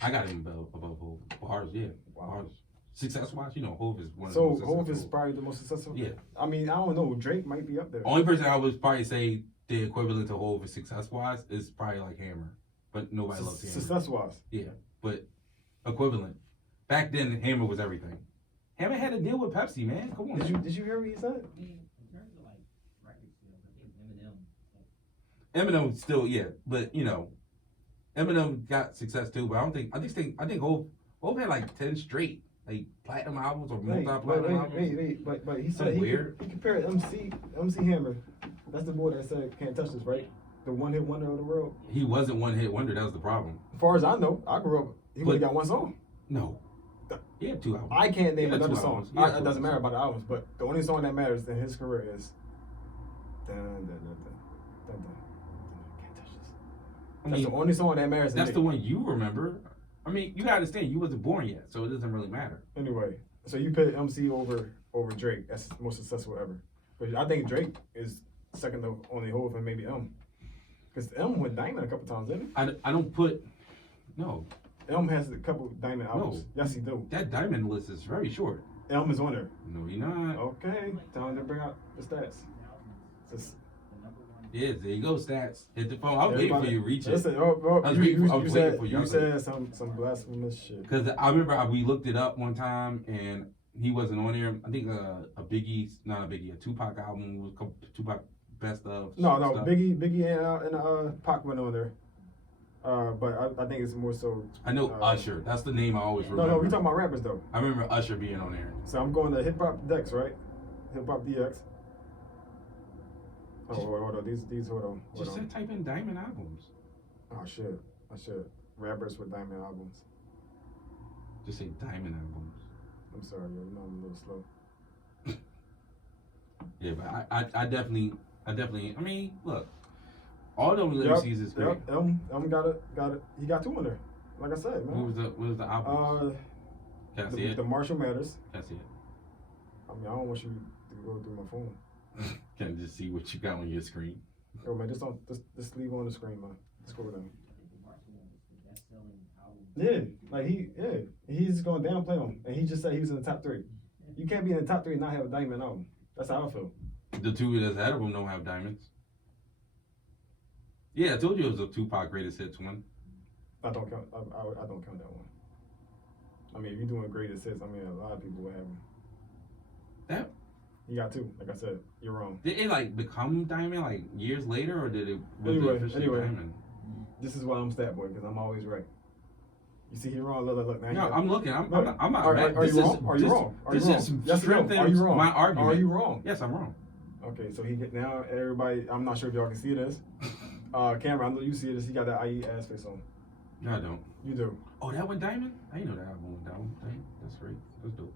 I got him above Hov. Bars, yeah. Wow. Bars. Success-wise, you know, Hov is one of the most successful. So Hov is probably the most successful? Yeah. I mean, I don't know. Drake might be up there. Only person I would probably say the equivalent to Hov is success-wise is probably like Hammer. But nobody loves Hammer. Success-wise? Yeah. But equivalent. Back then, Hammer was everything. Hammer had to deal with Pepsi, man. Come on. Did you hear what he said? In terms of like record sales, I think Eminem still, yeah, but you know, Eminem got success too. But I think Hov had like 10 straight like platinum albums or multi-platinum albums. But he said he compared MC Hammer. That's the boy that said "Can't Touch This," right? The one-hit wonder of the world. He wasn't one-hit wonder. That was the problem. As far as I know, I grew up. He only got one song. No. He had 2 albums. I can't name another song. It doesn't matter about the albums, but the only song that matters in his career is Dun, dun, dun, dun, dun, dun. Can't touch this. That's the only song that matters. That's the one you remember. I mean, you gotta understand, you wasn't born yet, so it doesn't really matter. Anyway, so you put MC over Drake. That's the most successful ever. But I think Drake is second to only Hov and maybe Elm. Because Elm went diamond a couple times, didn't he? I don't put, no. Elm has a couple diamond albums. No. Yes, he do. That diamond list is very short. Elm is on there. No, he not. Okay, time to bring out the stats. Yeah, there you go, stats. Hit the phone. I was waiting for you to reach it. Listen, I was waiting for you. You said some blasphemous shit. Because I remember we looked it up one time and he wasn't on there. I think a Tupac album was Tupac best of. No, stuff. Biggie and Pac went on there. But I think it's more so. I know Usher. That's the name I always remember. No, we talking about rappers though. I remember Usher being on there. So I'm going to Hip Hop Dex, right? Hip Hop DX. Oh, hold on. These hold on. Just type in Diamond albums. Oh shit. I should. Rappers with Diamond albums. Just say Diamond albums. I'm sorry, yo. You know I'm a little slow. Yeah, but I definitely. I mean, look. All those MCs is great. Yep. Got it. He got 2 in there. Like I said, man. What was the album? Can I see it? The Marshall Matters. Can I see it? I mean, I don't want you to go through my phone. Can I just see what you got on your screen? Yo, man, just leave on the screen, man. Scroll down. Yeah, like he's going to downplay him, and he just said he was in the top 3. You can't be in the top 3 and not have a diamond album. That's how I feel. The 2 that's ahead of him don't have diamonds. Yeah, I told you it was a Tupac greatest hits one. I don't count. I don't count that one. I mean, if you're doing greatest hits, I mean, a lot of people will have them. That he got 2. Like I said, you're wrong. Did it like become diamond like years later, or did it? Anyway, diamond? This is why I'm stat boy, because I'm always right. You see, he wrong. Look. Now no, I'm looking. I'm not. Are you wrong? Are you wrong? This is strengthens my argument. Are you wrong? Yes, I'm wrong. Okay, so now everybody. I'm not sure if y'all can see this. Camera, I know you see this. He got that IE ass face on. No, I don't. You do. Oh, that went diamond? I didn't know that album went diamond. That's great. That's dope.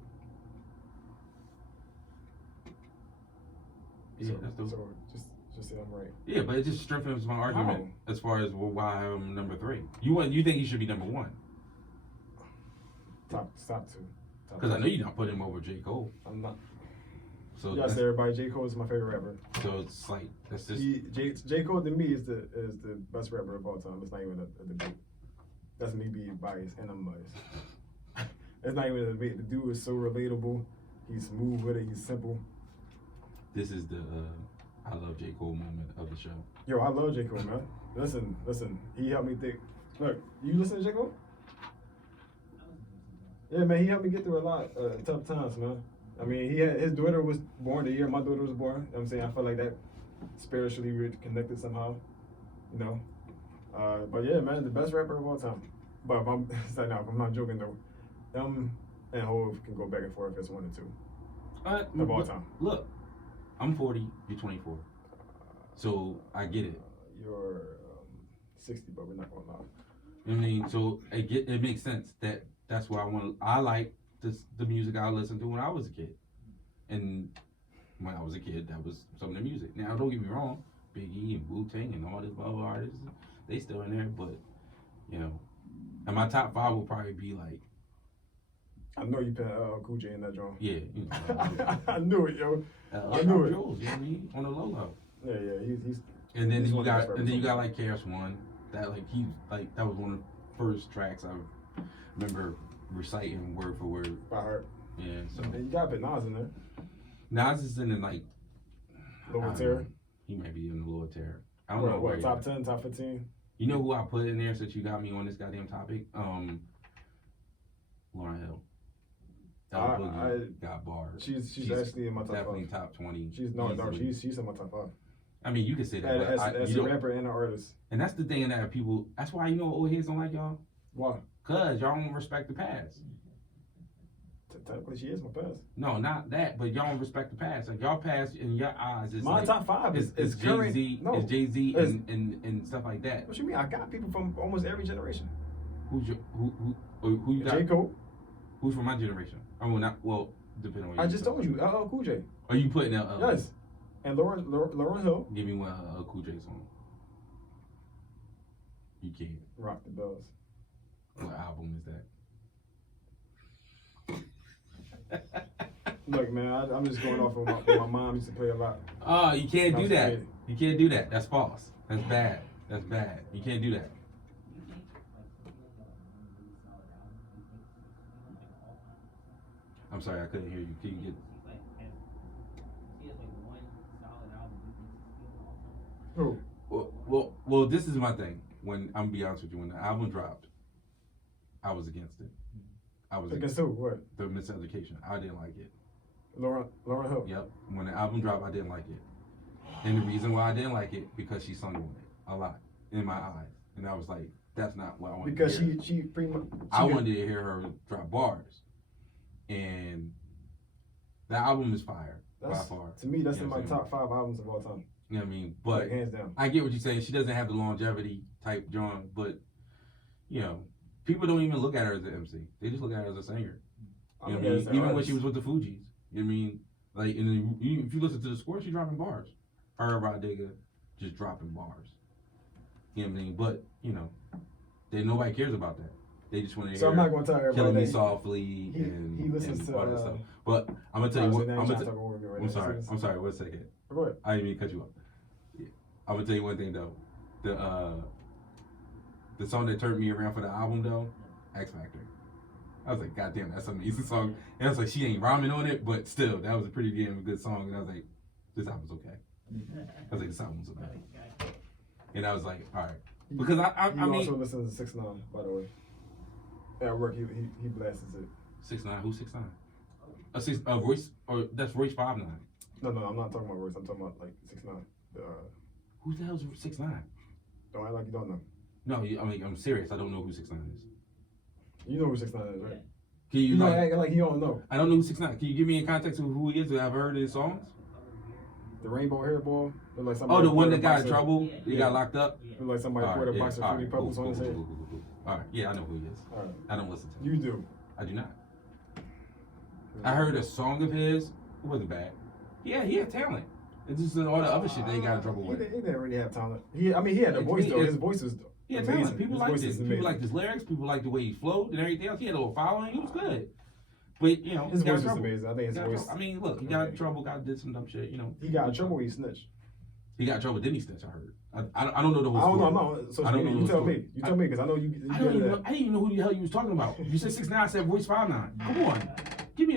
Yeah, that's dope. So just say I'm right. Yeah, but it just strengthens my argument as far as why I have him number 3. You think he should be number 1? Top 2. Because I know you're not putting him over J. Cole. I'm not. So yes, everybody. J. Cole is my favorite rapper. So it's like that's just J. Cole to me is the best rapper of all time. It's not even a debate. That's me being biased, and I'm biased. It's not even a debate. The dude is so relatable. He's smooth with it. He's simple. This is the I love J. Cole moment of the show. Yo, I love J. Cole, man. Listen. He helped me think. Look, you listen to J. Cole? Yeah, man. He helped me get through a lot of tough times, man. I mean, his daughter was born the year my daughter was born. You know what I'm saying? I feel like that spiritually we're connected somehow, you know. But yeah, man, the best rapper of all time. But if I'm not joking though. And Hov can go back and forth as 1 and 2 of all time. Look, I'm 40. You're 24. So I get it. You're 60, but we're not gonna lie. I mean, so it makes sense that's why I like the music I listened to when I was a kid. And when I was a kid, that was some of the music. Now, don't get me wrong, Biggie and Wu-Tang and all these other artists, they still in there, but, you know. And my top 5 will probably be like. I know you put Cool J in that joint. Yeah, you know. I knew it, yo. I knew it. Jules, you know what I mean? On the low level. Yeah, he's. And then you got like KRS-One. That that was one of the first tracks I remember reciting word for word. By heart. Yeah, so. And you gotta put Nas in there. Nas is in the lower tier. He might be in the lower tier. I don't know. What, top 10, top 15? You know who I put in there since you got me on this goddamn topic? Lauryn Hill. Got bars. She's actually in my top 5. Definitely top 20. She's in my top 5. I mean, you can say that. As a rapper and an artist. And that's the thing that people. That's why old heads don't like y'all. Why? Cause y'all don't respect the past. Technically, she is my past. No, not that, but y'all don't respect the past. Like y'all past in your eyes is my top 5 is Jay-Z, no, is Jay-Z and stuff like that. What you mean? I got people from almost every generation. Who you got? J. Cole. Who's from my generation? Depending on. I just told you, LL Cool J. Are you putting LL? Yes. And Lauryn Hill. Give me one Cool J song. You can't. Rock the Bells. What album is that? Look, man, I'm just going off of what my mom used to play a lot. Oh, you can't do that. You can't do that. That's false. That's bad. That's bad. You can't do that. I'm sorry, I couldn't hear you. Can you get? Who? Well, this is my thing. When I'm gonna be honest with you, when the album dropped, I was against it. I was against who? What? The Miseducation. I didn't like it. Lauryn Hill. Yep. When the album dropped, I didn't like it. And the reason why I didn't like it, because she sung on it a lot in my eyes. And I was like, that's not what I wanted because to hear. Because she pretty much... I wanted to hear her drop bars. And the album is fire, by far. To me, that's in my top 5 albums of all time. You know what I mean? But like, hands down. I get what you're saying. She doesn't have the longevity type John, but, you know, people don't even look at her as an MC. They just look at her as a singer. You know what I mean? Even when she was with the Fugees. You know what I mean? Like, if you listen to the score, she's dropping bars. Her, Rod Digger, just dropping bars. You know what I mean? But, you know, nobody cares about that. They just want to hear. So I'm not going to tell everybody. Killing Me Softly he listens to all that stuff. But I'm gonna tell you what. I'm sorry. 1 second. Go ahead. I didn't mean to cut you off. Yeah. I'm gonna tell you one thing though. The song that turned me around for the album though, X Factor. I was like, God damn, that's an amazing song. And I was like, she ain't rhyming on it, but still, that was a pretty damn good song. And I was like, this album's okay. I was like, this album's okay. And I was like, all right, because I mean, also listen to 6ix9ine, by the way. At work, he blasts it. 6ix9ine, who's 6ix9ine? Royce, or that's Royce 5'9". No, I'm not talking about Royce. I'm talking about like 6ix9ine. Who the hell's 6ix9ine? Don't act like you don't know. No, I mean, I'm serious. I don't know who 6ix9ine is. You know who 6ix9ine is, right? Can you act like you don't know? I don't know who 6ix9ine. Can you give me in context of who he is? I've heard his songs. The rainbow hairball. Like the one that got in trouble. He got locked up. Like somebody poured a box of fruity pebbles on his head. All right, yeah, I know who he is. All right. I don't listen to him. You do. I do not. I heard a song of his. It wasn't bad. Yeah, he had talent. It's just all the other shit that he got in trouble with. He didn't really have talent. He had a voice though. His voice was yeah, talent. People liked it. People liked his lyrics. People liked the way he flowed and everything else. He had a little following. He was good. But, you know, his voice was amazing. I think his voice. I mean, look, he got in trouble, did some dumb shit, you know. He got in trouble when he snitched. He got in trouble, didn't he snitch, I heard. I don't know the whole story. I don't know. So I don't know. You tell me. You tell me, because I know you. I didn't even know who the hell you was talking about. You said 6ix9ine, I said Royce 5'9". Come on. Give me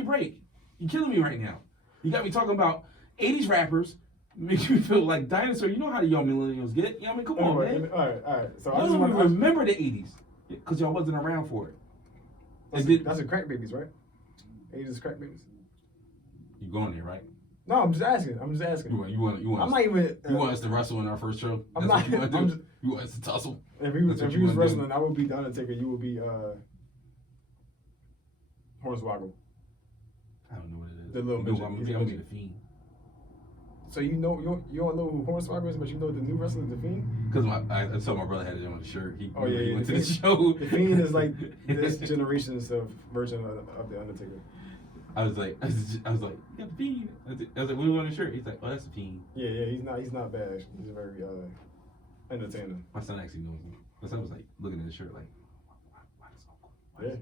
a break. You're killing me right now. You got me talking about 80s rappers, make you feel like dinosaur. You know how the young millennials get. You know what I mean? Come on, man. All right. So I don't even remember the 80s, because y'all wasn't around for it. That's a crack babies, right? 80s is crack babies. You going there, right? No, I'm just asking. You want I'm not even. You want us to wrestle in our first show? I'm not. You want us to tussle? If he was wrestling, I would be the Undertaker. You would be Hornswoggle. I don't know what it is. The little midget. I'm gonna be the Fiend. So you don't know who Hornswoggle is, but you know the new wrestler, the Fiend? Because I saw my brother had it on the shirt. He went to the show. The Fiend is like this generation's version of the Undertaker. I was like, you got the Fiend. I was like, what do you want on the shirt? He's like, oh, that's the Fiend. Yeah, he's not bad actually. He's very entertaining. My son actually knows him. My son was like looking at the shirt like, why does Uncle? Yeah.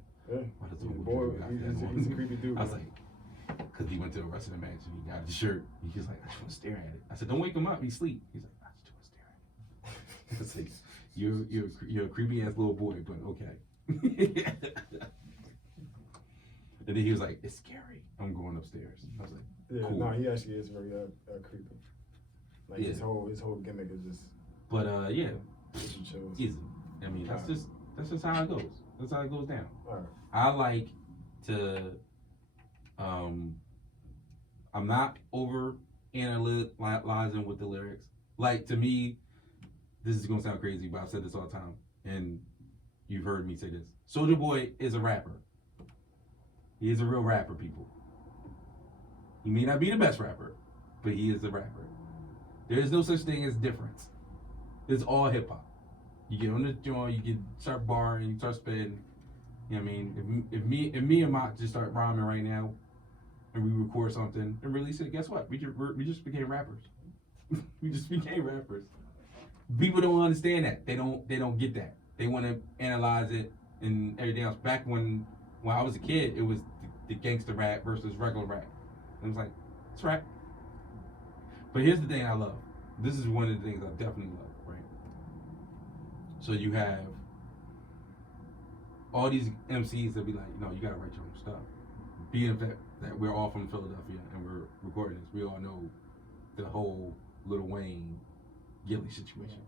Why does Uncle? He's a creepy dude. I was like, because he went to a wrestling match and he got the shirt. He was like, I just want to stare at it. I said, don't wake him up. He's asleep. He's like, I just want to stare at it. I was like, you're a creepy ass little boy, but okay. And then he was like, it's scary. I'm going upstairs. I was like, yeah, cool. No, he actually is very creepy. Like his whole gimmick is just. But yeah, chills. Easy. I mean, that's just how it goes. That's how it goes down. All right. I like to. I'm not over analyzing with the lyrics. Like, to me, this is gonna sound crazy, but I've said this all the time, and you've heard me say this. Soulja Boy is a rapper. He is a real rapper, people. He may not be the best rapper, but he is a rapper. There is no such thing as difference. It's all hip hop. You get on the joint, you start barring, you start spitting. You know what I mean? If me and Mott just start rhyming right now, and we record something and release it, guess what? We just became rappers. We just became rappers. People don't understand that. They don't get that. They want to analyze it and everything else. Back when I was a kid, it was the gangster rap versus regular rap. And it was like, it's rap. But here's the thing I love. This is one of the things I definitely love, right? So you have all these MCs that be like, you gotta write your own stuff. Being that we're all from Philadelphia and we're recording this, we all know the whole Lil Wayne, Gilly situation.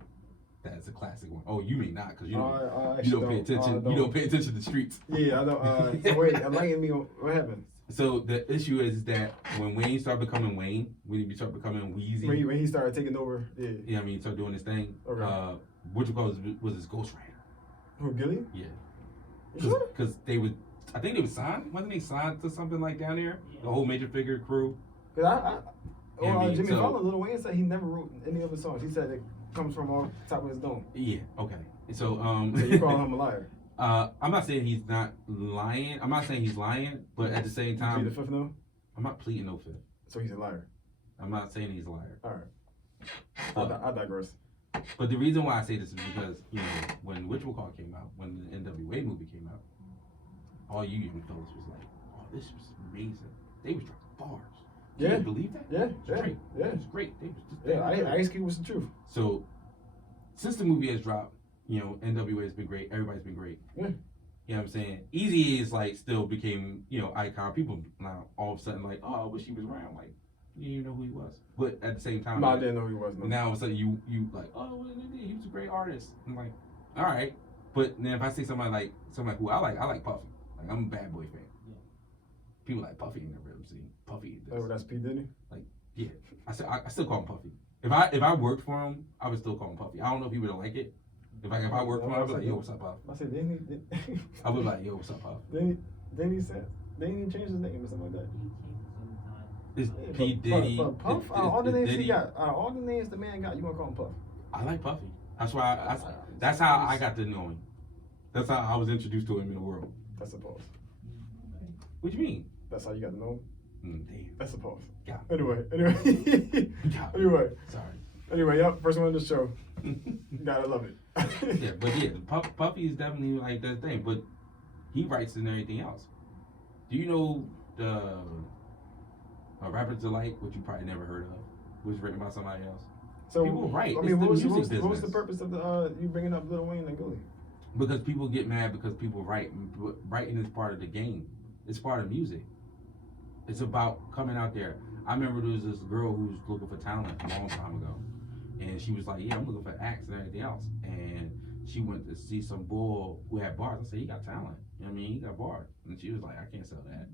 That's a classic one. Oh, you may not because you actually don't pay attention. You don't pay attention to the streets. Yeah, I don't. So wait, enlighten me. What happened? So the issue is that when Wayne started becoming Wayne, when he started becoming Weezy, when he started taking over, I mean, started doing his thing. Okay. What you call was his ghostwriter. Who, Gilly? Yeah. Sure. Because they would, I think they were signed. Wasn't they signed to something like down there? The whole Major Figure crew. Cause Jimmy Fallon, Lil Wayne said he never wrote any of his songs. He said it comes from off top of his dome. Yeah. Okay. So So you call him a liar? I'm not saying he's not lying. I'm not saying he's lying, but at the same time, you plead the fifth no? I'm not pleading no fifth. So he's a liar. I'm not saying he's a liar. All right. I digress. But the reason why I say this is because when Witchwalk came out, when the NWA movie came out, all you young fellas was like, "Oh, this was amazing." They was dropping bars. Yeah. Can you believe that? Yeah. It was great. Yeah. It was great. They was just Ice Cube was the truth. So since the movie has dropped, NWA has been great. Everybody's been great. Yeah. You know what I'm saying? Eazy is like still became, icon. People now all of a sudden like, oh, I wish he was around. Like, you didn't even know who he was. But at the same time, No, I didn't know who he was. No. Now all of a sudden you like, oh, well, he was a great artist. I'm like, all right. But then if I say somebody who I like Puffy. Like I'm a Bad Boy fan. Yeah. People like Puffy in the rhythm scene. Puffy. Oh, that's P. Diddy? Like, yeah. I still call him Puffy. If I worked for him, I would still call him Puffy. I don't know if he would like it. If I worked for him, I'd be like, yo, what's up, Puff? I said, didn't he? I would be like, yo, what's up, Puff? Didn't he change his name or something like that? It's P. Diddy. But Puff, all the names he got, all the names the man got, you want to call him Puff? I like Puffy. That's why. That's how I got to know him. That's how I was introduced to him in the world. That's a pause. What do you mean? That's how you got to know him? Damn. That's a pause. Yeah. Anyway. Anyway. Sorry. Anyway, yep, first one on the show. Gotta love it. Yeah, but yeah, Puffy is definitely like that thing, but he writes and everything else. Do you know the Rapper's Delight, which you probably never heard of, was written by somebody else? So people write. I mean, what was the business. purpose of you bringing up Lil Wayne and Gilly? Because people get mad because people write. Writing is part of the game. It's part of music. It's about coming out there. I remember there was this girl who was looking for talent a long time ago. And she was like, yeah, I'm looking for acts and everything else. And she went to see some bull who had bars. I said, he got talent. You know what I mean? He got bars. And she was like, I can't sell that.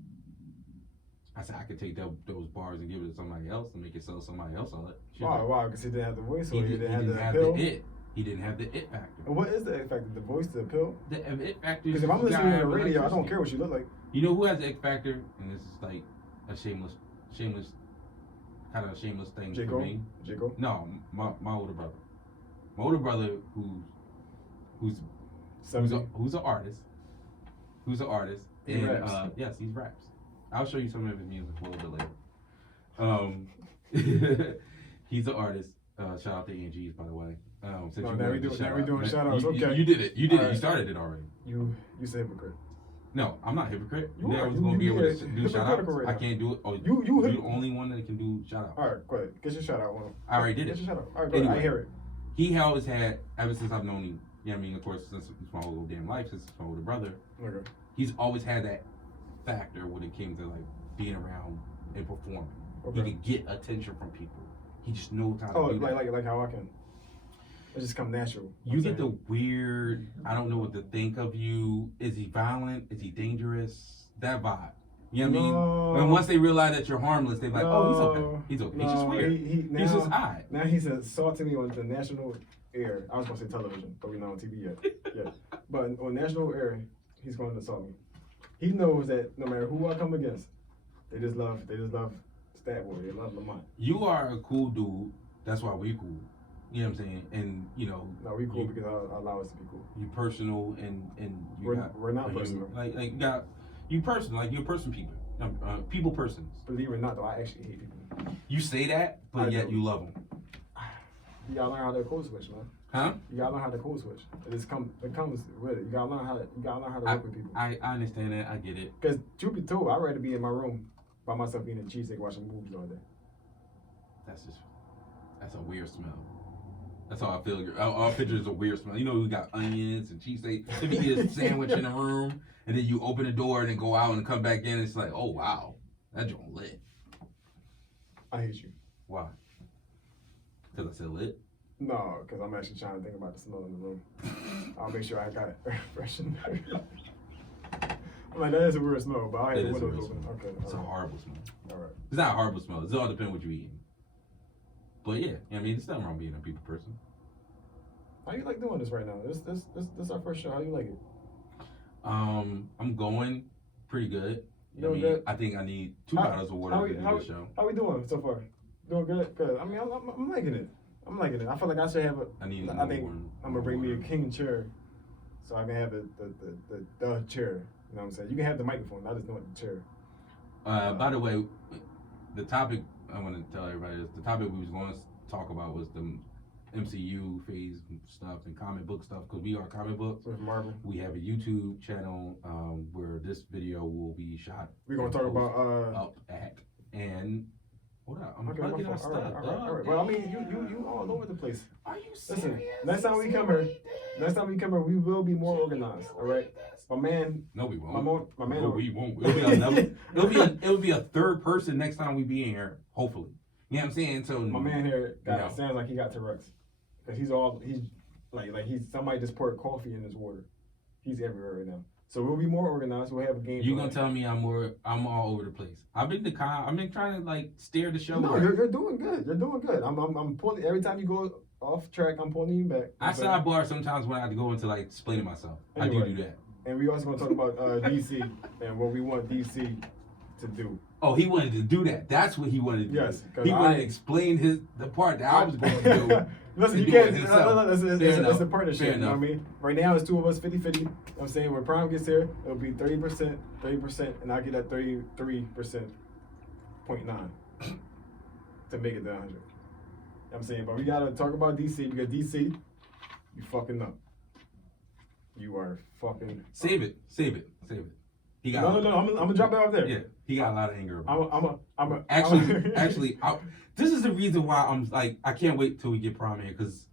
I said, I could take those bars and give it to somebody else and make it sell somebody else on it. Why? Because he didn't have the voice, or he didn't have the it. He didn't have the it factor. And what is the it factor? The voice, the appeal? The it factor. Because if I'm listening to the radio, I don't care what you look like. You know who has the it factor? And this is like a shameless thing for me. Jacob? No, my older brother. My older brother who's an artist. Who's an artist. He and raps. Yes, he raps. I'll show you some of his music a little bit later. He's an artist. Shout out to ANGs, by the way. Now we doing shout outs. Okay. You did it. You did it. Right. You started it already. You said hypocrite. No, I'm not a hypocrite. You never are. was going to be able to do shout outs. Right I can't do it. Oh, you're the only one that can do shout outs. All right, go ahead. Get your shout out. I already did it. Get your shout out. All right, go anyway, ahead. I hear it. He always had, ever since I've known him, you know what I mean, of course, since my whole damn life, since my older brother, Okay. he's always had that factor when it came to like being around and performing. Okay. He can get attention from people. He just knows how to do that. Like how I can. It just come natural. You get the weird, I don't know what to think of you. Is he violent? Is he dangerous? That vibe. You know what I mean? And once they realize that you're harmless, they're like, oh, he's okay. He's okay. He's just weird. He's just odd. Now he's assaulting me on the national air. I was going to say television, but we're not on TV yet. Yeah. But on national air, he's going to assault me. He knows that no matter who I come against, they just love Stat Boy. They love Lamont. You are a cool dude. That's why we cool. You know what I'm saying? And no, we cool because I allow us to be cool. You personal and we're not personal. You personal, like you're person people. People persons. Believe it or not, though, I actually hate people. You say that, but yet you love them. You gotta learn how to code switch, man. Huh? You gotta learn how to code switch. It comes with it. You gotta learn how to work with people. I understand that. I get it. Because truth be told, I'd rather be in my room by myself eating a cheesesteak watching movies all day. That's a weird smell. That's how I feel. Our picture is a weird smell. You know, we got onions and cheesesteak. If you get a sandwich in a room, and then you open the door and then go out and come back in, it's like, oh wow, that joint lit. I hate you. Why? Because I said lit? No, because I'm actually trying to think about the smell in the room. I'll make sure I got it fresh in there. I'm like, that is a weird smell, but I have the windows open. Okay. It's a horrible smell. All right. It's not a horrible smell. It all depends what you're eating. But yeah, I mean, there's nothing wrong being a people person. How you like doing this right now? This our first show. How you like it? I'm going pretty good. Good? I think I need 2 bottles of water to do this show. How we doing so far? Doing good? Good. I mean, I'm liking it. I'm liking it. I feel like I should have I think I'm gonna bring me a king chair, so I can have the chair. You know what I'm saying? You can have the microphone. I just don't want the chair. By the way, the topic I want to tell everybody is the topic we was going to talk about was the MCU phase stuff and comic book stuff, because we are comic books. With Marvel. We have a YouTube channel where this video will be shot. We're gonna talk about up at and hold on, I'm okay, plugging our stuff. All right. Well, I mean, you all over the place. Are you serious? Listen, next time we come here, we will be more organized. All right. My man. No, we won't. My man. No, we won't. It'll be a third person next time we be in here. Hopefully. You know what I'm saying? So my man here sounds like he got Tourette's. Cause he's like somebody just poured coffee in his water. He's everywhere right now. So we'll be more organized. We'll have a game. You gonna tell me I'm all over the place? I've been trying to like steer the show. No, you're doing good. You're doing good. I'm pulling every time you go off track. I'm pulling you back. I sidebar sometimes when I have to go into like explaining myself. Anyway, I do that. And we also gonna talk about DC and what we want DC to do. Oh, he wanted to do that. That's what he wanted to do. Yes, he wanted to explain the part that I was going to do. Listen, you can't. It's a partnership. You know what I mean? Right now, it's 2 of us, 50-50. You know what I'm saying? When Prime gets here, it'll be 30%, and I get that 33.9 to make it to 100. You know what I'm saying? But we gotta talk about DC because DC, you fucking up. You are fucking. Save it. He got no. I'm gonna drop it out there. Yeah, he got a lot of anger about it. Actually, this is the reason why I'm like, I can't wait till we get Prime here, because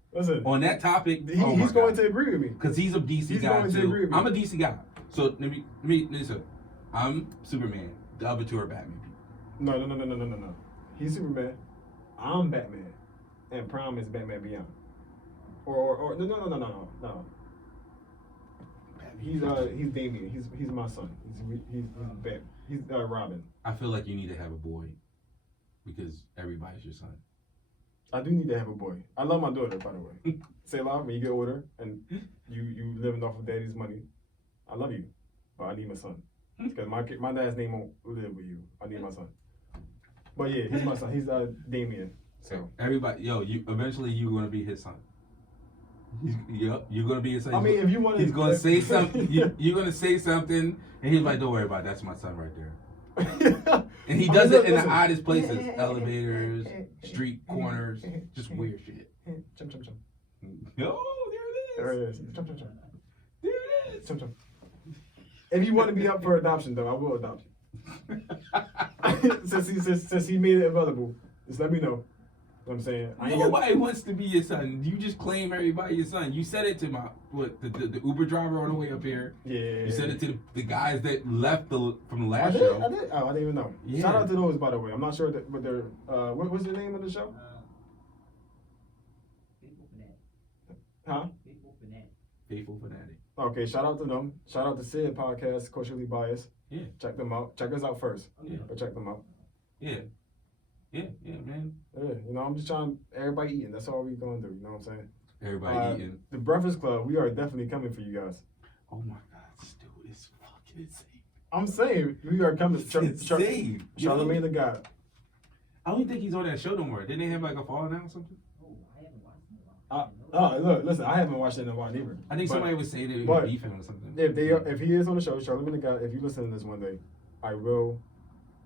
on that topic, he's going to agree with me. Because he's a DC guy too. I'm a DC guy. So let me listen. I'm Superman. The other two are Batman people. No. He's Superman. I'm Batman, and Prime is Batman Beyond. Or no. He's Damian. He's my son. He's Batman. He's Robin. I feel like you need to have a boy, because everybody's your son. I do need to have a boy. I love my daughter, by the way. Say loud when you get older and you living off of daddy's money. I love you, but I need my son, because my dad's name won't live with you. I need my son. But yeah, he's my son. He's Damian. So everybody, eventually you're gonna be his son. You're gonna be his son. I mean, if you want to, he's gonna say something. You're gonna say something, and he's like, "Don't worry about it. That's my son right there." And he does it in the oddest places: elevators, street corners, just weird shit. Chum. Oh, there it is. Chum. There it is. Chum. If you want to be up for adoption, though, I will adopt you. since he made it available, just let me know. What I'm saying, nobody wants to be your son. You just claim everybody your son. You said it to the Uber driver on the way up here. Yeah. You said it to the guys that left from the last show. show. I did. Oh, I didn't even know. Yeah. Shout out to those, by the way. I'm not sure what they're. What's the name of the show? Faithful Fanatic. Okay, shout out to them. Shout out to Sid Podcast, Culturally Biased. Yeah. Check them out. Check us out first. Yeah. But check them out. Yeah. Yeah, man. Yeah, I'm just trying. Everybody eating. That's all we gonna do. You know what I'm saying? Everybody eating. The Breakfast Club. We are definitely coming for you guys. Oh my God, this dude is fucking insane. I'm saying we are coming. Insane. Charlamagne the God. I don't think he's on that show no more. Didn't they have like a falling out or something? Look, listen. I haven't watched it in a while either. I think somebody was saying they were beefing or something. If he is on the show, Charlamagne the God. If you listen to this one day,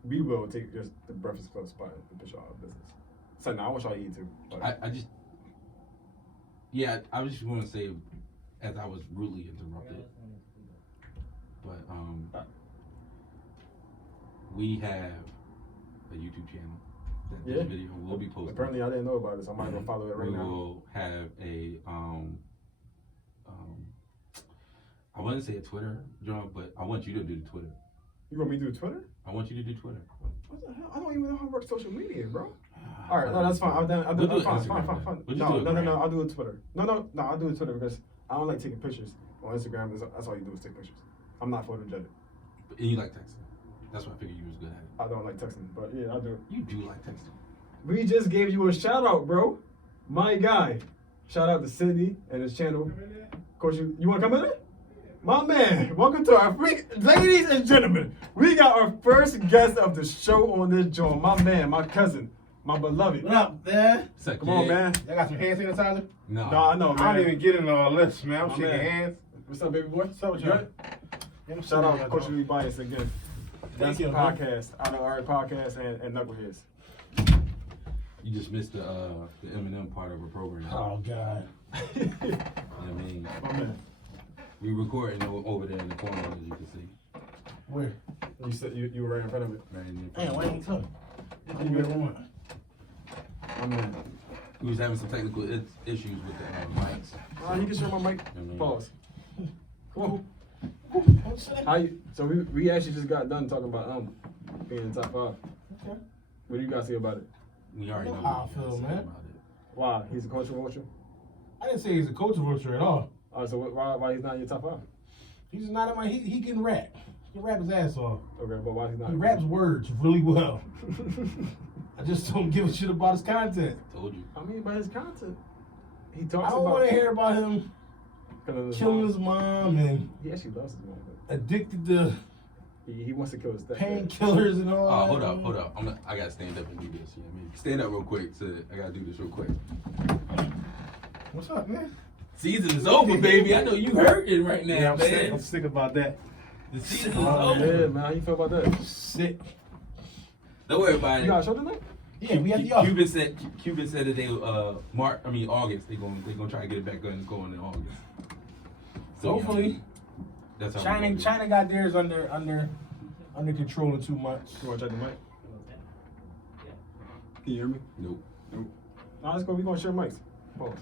we will take the Breakfast Club spot and put y'all out of business. So now I want y'all to eat too. I just want to say, as I was rudely interrupted, but we have a YouTube channel that this video will be posted. Apparently I didn't know about it, so I'm not gonna follow it right now. We will have a I wouldn't say a Twitter, John, but I want you to do the Twitter. You want me to do Twitter? I want you to do Twitter. What the hell? I don't even know how to work social media, bro. All right, no, that's fine. I'll do it. We'll do it Fine. Instagram. No. I'll do it Twitter. No. I'll do it Twitter because I don't like taking pictures on Instagram. That's all you do is take pictures. I'm not photogenic. And you like texting. That's why I figured you was good at it. I don't like texting, but yeah, I'll do it. You do like texting. We just gave you a shout out, bro. My guy. Shout out to Sydney and his channel. Coach, you want to come in there? My man, welcome to our ladies and gentlemen. We got our first guest of the show on this joint. My man, my cousin, my beloved. What up, man? Come on, man. Y'all got some hand sanitizer? No. No, I know, man. I didn't even get in all this, man. I'm My shaking man. hands. What's up, baby boy? What's up with Good? y'all? Shout out to Coach Lee Bias again. Thank That's you, the man. podcast, Out of Our Podcast and Knuckleheads. You just missed the Eminem part of her program. Oh, God. You know what I mean? My man. We recording over there in the corner, as you can see. Where? You said you were right in front of it. Right in front Damn, of why us. ain't you tell me? You better want. My man. We was having some technical issues with the mics. You can share my mic. I mean- Pause. Come on. Oh, shit. How you? So we actually just got done talking about being in the top 5. Okay. What do you guys say about it? We already know How I what you feel, gotta say man. about it. Why? He's a culture vulture? I didn't say he's a coach vulture at all. So why he's not in your top 5? He's just not in my. He can rap. He can rap his ass off. Okay, but why he's not? He raps words really well. I just don't give a shit about his content. Told you. I mean, by his content, he I talks don't about. want to hear about him killing his mom and He actually loves his mom, but addicted to he wants to kill his stepdad. painkillers and all that. Hold up. I gotta stand up and do this. You know what I mean? Stand up real quick. I gotta do this real quick. What's up, man? Season is over, baby. I know you hurting right now, man. I'm sick about that. The season is Oh, yeah, over. man. How you feel about that? Sick. Don't worry about You it. got a show tonight? Yeah, we had the off. Cuban said that they August they gonna try to get it back going in August. So, Hopefully. that's how China got theirs under control in 2 months. You want to check the mic? Can you hear me? Nope. Nah, let's go. We gonna share mics. Pause.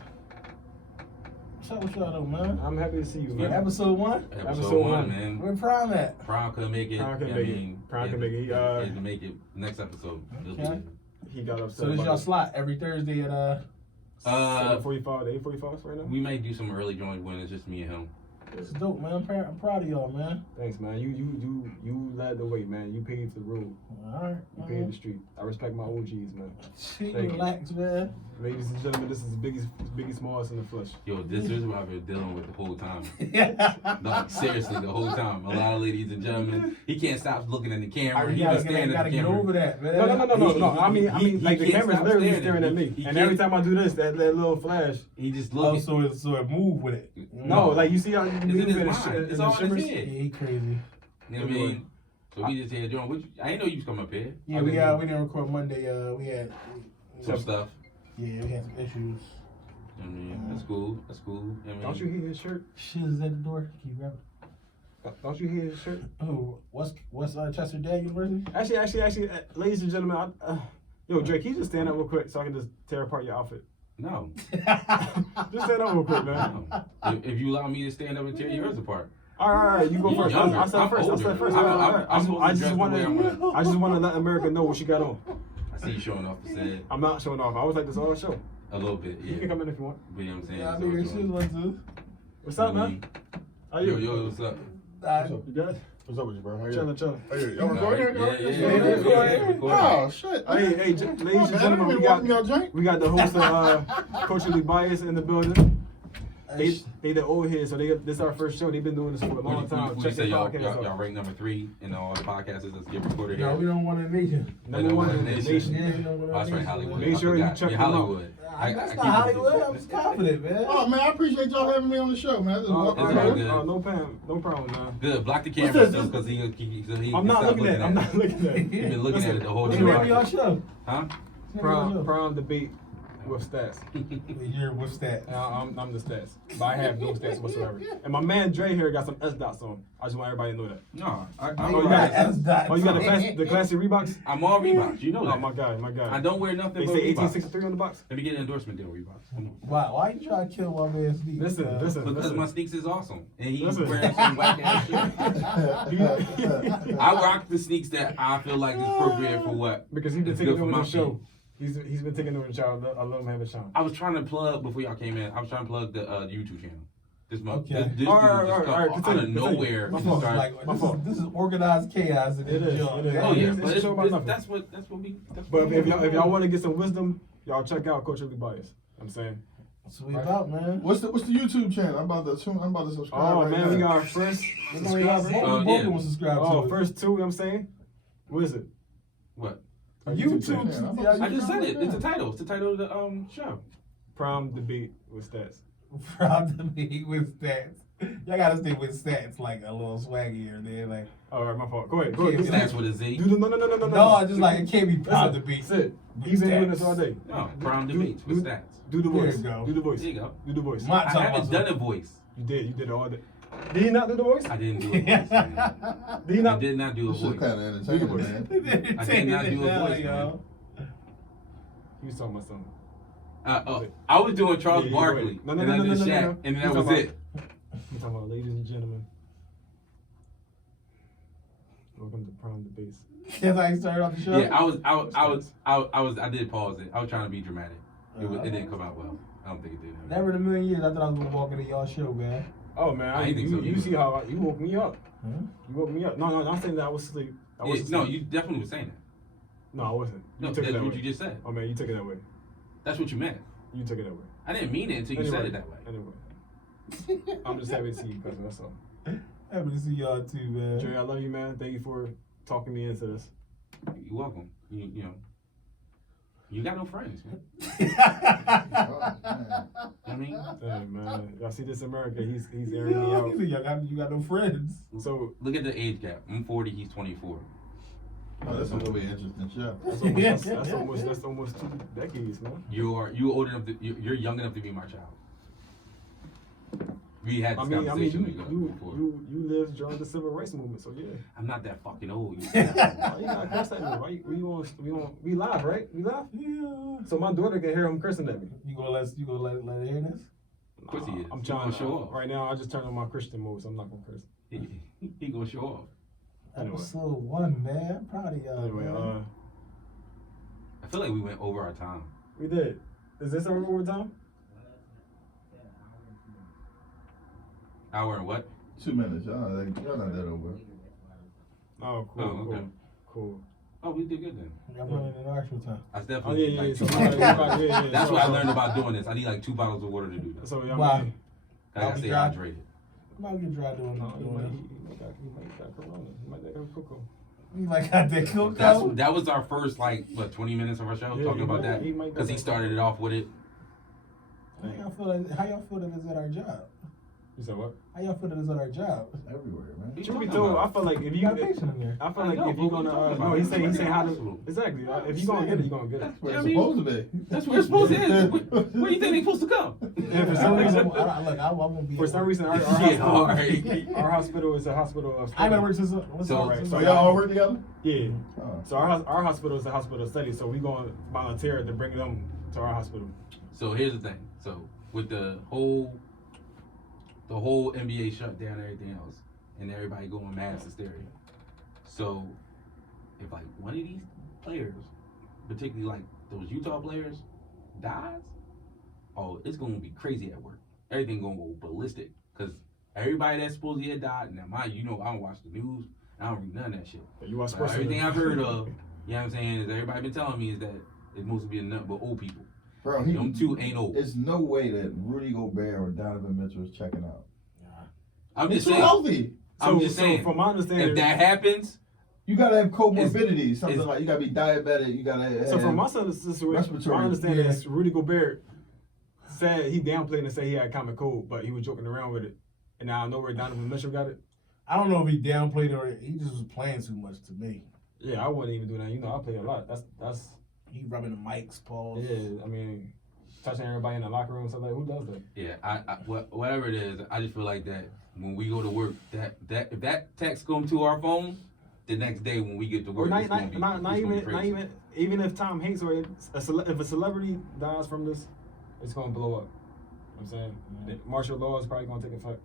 What's up with y'all though, man? I'm happy to see you, man. Episode 1? Episode 1, man. Where Prime at? Prime couldn't make it. Prime couldn't I make it. mean, Prime couldn't make it. He, He had to make it next episode. Okay. He got upset. So this about y'all it. slot every Thursday at 7:45 to 8:45 right now. We might do some early joints when it's just me and him. It's dope, man. I'm proud of y'all, man. Thanks, man. You led the way, man. You paved the road. Alright. You paved the street. I respect my OGs, man. Shit, Thank you. relax, man. Ladies and gentlemen, this is Biggie Smalls in the flesh. Yo, this is what I've been dealing with the whole time. Yeah. No, seriously, the whole time. A lot of ladies and gentlemen, he can't stop looking at the camera. You He gotta, been staring at gotta the get camera. over that, man. No. I mean, like the can't camera's stop literally staring. staring at me, He and every can't- time I do this, that little flash. He just Oh, looking. so it move with it. No, like you see how you It's move in his in mind. the It's the all in his shimmers? head. Yeah, he crazy. You know what I mean? So we just had John. I didn't know you was coming up here. Yeah, we didn't record Monday. We had Some stuff. Yeah, we had some issues. You know what I mean? That's cool. You know what I mean? Don't you hear his shirt? Shit is at the door. Can you grab it? Don't you hear his shirt? Oh, what's Chester Dad University? Actually, ladies and gentlemen, yo, Drake, can you just stand up real quick so I can just tear apart your outfit? No. Just stand up real quick, man. No. If you allow me to stand up and tear yours apart. All right, you go You're first. younger. I said I'm first. older. I said first. I'm I supposed to just dress the want way I'm to. I just want to let America know what she got on. I see you showing off the set I'm not showing off. I was like this all show. a little bit. You can Yeah. come in if you want. But you know what I'm saying? Yeah, I So knew your it's shoes all- one too. What's up, You know what I man? mean? How you? Yo, what's up? You good? What's up with you, bro? How you? Chilling. Hey, y'all recording? Yeah. Oh, shit. Hey, ladies and gentlemen, we got the host of Coach Lee Bias in the building. They the old heads, so this is our first show. They've been doing this for a long time. Would you Check say their y'all podcast out. rank number 3 in all the podcasts that's get recorded No, here? we don't want a nation. Number one in the Nation. nation. Yeah, we don't want Oh, a that's right, nation. Hollywood. Make sure I you forgot. check Yeah, them out. Hollywood. That's keep not it Hollywood. I'm just confident, man. Oh, man, I appreciate y'all having me on the show, man. I just walked it's right all here. good. No problem, man. Good. Block the What's camera this? though, because he I'm not stop looking at it. I'm not looking at it. He's been looking at it the whole What's time. the name of y'all show? Huh? Prime debate with stats. What's that? I'm the stats, but I have no stats whatsoever. And my man Dre here got some S dots on. I just want everybody to know that. No, I'm Oh, you all got right. S dots. Oh, you got the classy Reeboks? I'm all Reeboks. You know Oh, that. my guy. I don't wear nothing They but say Reeboks. 1863 on the box. Let me get an endorsement deal, Reeboks. Come on. Why you trying to kill my man Steve? Listen. Because my sneaks is awesome. And he's Listen. wearing some whack ass shit. I rock the sneaks that I feel like is appropriate for what? Because he been It's taking good for over my the show. feet. He's been taking over the child. I let him have a chance. I was trying to plug before y'all came in. I was trying to plug the YouTube channel. This month, Okay. this dude All just right, come out continue. of nowhere. My and fault. start- Like, this is organized chaos in It this is, joint. it is. Oh yeah, It's but a show about nothing. that's what we. But if y'all want to get some wisdom, y'all check out Coach Lee Bias. I'm saying. That's what we about, man. What's the YouTube channel? I'm about to subscribe. Oh right man, now. we got our first We're gonna have subscriber. both yeah. gonna subscribe Oh, to it. first two. You know what I'm saying. What is it? What? Our YouTube. channel. Yeah, I just said it. It's the title. It's the title of the show. Prime debate with stats. Proud to be with stats. Y'all gotta stay with stats like a little swaggier there. Like, All right, my fault. Go ahead. Stats with a Z. Do the no. no, just like it can't be proud to be. That's it. with He's been doing stats. this all day. No, prime debates with stats. Do the There voice. you go. Do the voice. There you go. Do the voice. My- I haven't done a voice. You did it all day. Did he not do the voice? I didn't do a voice. Man. Did he I not? did not do a This shit voice. kind of entertaining, man. I did not do a voice, yo. He was talking about something. I was doing Charles Yeah, Barkley, no, and I did Shaq, and then that was it. I'm talking about, ladies and gentlemen. Welcome to Prime Debates. That's how you started off the show. Yeah, I did pause it. I was trying to be dramatic. It didn't come out well. I don't think it did. Never in a million years I thought I was gonna walk into y'all show, man. Oh man, I ain't think so you either. see how you woke me up. Huh? You woke me up. No, I'm saying that I was asleep. I Yeah, was no, asleep. you definitely was saying that. No, I wasn't. You No, took that's it that what way. you just said. Oh man, you took it that way. That's what you meant. You took it that way. I didn't mean it until you said it that way. Anyway, I'm just happy to see you, cousin. That's all. Happy to see y'all too, man. Jerry, I love you, man. Thank you for talking me into this. You're welcome. You know, you got no friends, man. Oh, man. I mean, Hey, man, y'all see this in America? He's airing me out. You got no friends. So look at the age gap. I'm 40. He's 24. Oh, that's a really interesting show. that's almost 2 decades, man. You're old enough. You're young enough to be my child. We had this I mean, conversation before. you lived during the civil rights movement, so yeah. I'm not that fucking old. Why you gotta curse at me? Why we live, right? We live? Yeah. So my daughter can hear him cursing at me. You gonna let her hear this? Of course he is. I'm He trying gonna to show off. Right now, I just turned on my Christian mode, so I'm not gonna curse. He gonna show off. Anyway. Episode 1, man. I'm proud of y'all. Anyway, man. I feel like we went over our time. we did. Is this our overtime? Hour and what? 2 minutes. Y'all not that over. Oh, cool, Oh, okay. cool. Oh, we did good then. Y'all running in actual time. That's Oh definitely yeah. like So, 2 bottles. yeah. That's so, what I learned about doing this. I need like 2 bottles of water to do that. So yeah, Wow. I gotta I'll be stay dry. hydrated. I'm about to get dry doing No, he doing might got corona. He might got cocoa. this. You like got that That's cocoa? that was our first like 20 minutes of our show Yeah, talking he about might- that he might because he got started it off with it. How y'all feel that is at our job? You said what? How y'all feel that is at our job? Everywhere, man. What Truth be talking told, about? I feel like if You you got a patient in there. I feel I like know, if but you're what gonna, you talking no, about? he's saying how to, Hospital. exactly. If you're gonna get it, you're gonna get it. Where I it's mean- supposed to be. That's where it's supposed to end. Where you think they supposed to come? Yeah, for some reason, I won't be. for some reason, our Yeah, hospital, alright. our hospital is a hospital of I ain't been study. working since. So- Alright, So y'all all work together? Yeah. Oh. So our hospital is a hospital of study. So we gonna volunteer to bring them to our hospital. So here's the thing. So with the whole NBA shutdown and everything else, and everybody going mass hysteria. So if like one of these players, particularly like those Utah players, dies, oh, it's gonna be crazy at work. Everything gonna go ballistic because everybody that's supposed to get died. Now, I don't watch the news. I don't read none of that shit. You watch But sports. everything I've heard of, you know what I'm saying, is everybody been telling me is that it's supposed to be nothing but old people. Bro, Them two ain't old. It's no way that Rudy Gobert or Donovan Mitchell is checking out. I'm They're just too saying. healthy. I'm just saying. From my understanding, If that happens, You gotta have comorbidities. Something it's- like you gotta be diabetic. You gotta have. so from my situation, respiratory. my understanding Yeah. is Rudy Gobert said he downplayed and said he had common cold, but he was joking around with it. And now I know where Donovan Mitchell got it. I don't know if he downplayed or he just was playing too much to me. Yeah, I wouldn't even do that. You know, I play a lot. That's He rubbing the mics, Paul. yeah. I mean, touching everybody in the locker room and stuff like who does that? yeah, whatever it is, I just feel like that when we go to work, that if that text come to our phone, the next day when we get to Or work, not, it's gonna be, not it's gonna be even crazy. even if Tom Hanks or if a celebrity dies from this, it's gonna blow up. You know what I'm saying martial law is probably gonna take effect.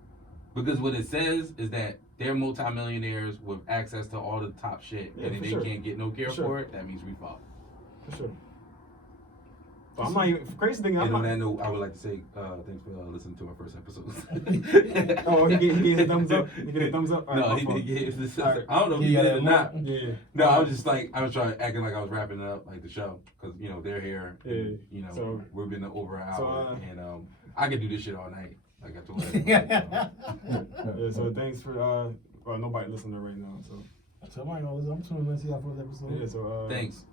Because what it says is that they're multimillionaires with access to all the top shit, Yeah, and if for they sure. can't get no care For sure. for it, that means we fucked. For sure. So I'm not even crazy thing. I'm And on not. that note, I would like to say thanks for listening to our first episode. Oh, he gave a thumbs up. He gave a thumbs up. All right, No, my he fault. gave this. All right. I don't know if he Yeah, did or not. Yeah. No, I was just like I was trying acting like I was wrapping it up like the show because they're here. Yeah. And, So- we've been over an hour so, and I could do this shit all night. Like I told everybody. Yeah. So thanks for well, nobody listening right now. So Somebody gonna listen. I'm tuning in to y'all first episode. yeah. So Thanks.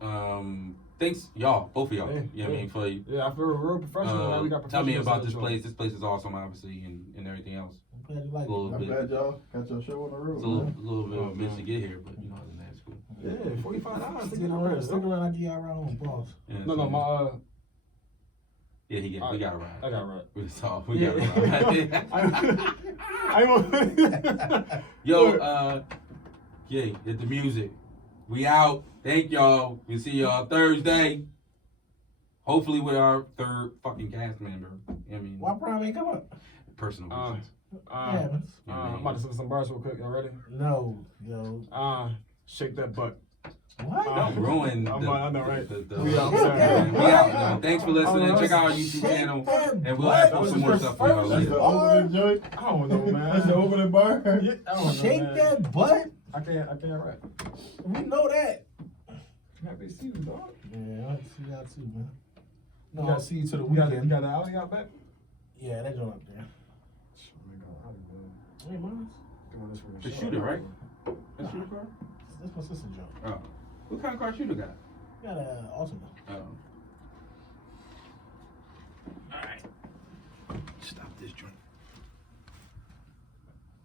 Thanks y'all, both of y'all. Yeah, You know what I mean for you. yeah, I feel real professional. Now we got Tell me professionals about on the this show. place. This place is awesome, obviously, and everything else. I'm glad you like Little it. I'm bit. glad y'all got your show on the road. It's a man. little bit Oh, of a bitch man. to get here, but other than that, it's cool. Yeah, $45. Stick around. Stick around. I give y'all a round of applause. Yeah, No, so- my Yeah, we got a ride. I got right. We got Yeah. a ride. I Yo, yeah, hit the music. We out. Thank y'all. We'll see y'all Thursday. Hopefully with our third fucking cast member. I mean, Why Prime ain't come up? personal reasons. Happens. I'm about to send some bars real quick. Y'all ready? No, yo. Shake that butt. What? Don't ruin I know, right? the We out, I'm sorry. we out, man. Thanks for listening. Oh, Check out our YouTube channel. And we'll have some more stuff for y'all That's later. the opening joint. I don't know, man. That's the opening bar. Yeah, I don't know, Shake man. that butt. I can't rap. We know that. Happy to see you, dog. Yeah, I see y'all too, man. No, You got- I'll see you to the You got weekend. the alley out back? Yeah, that joint up there. Hey, man. The shooter, right? That's your car? That's my sister's joint. Oh. What kind of car shooter got? Got an Ultima. Oh. Alright. Stop this joint.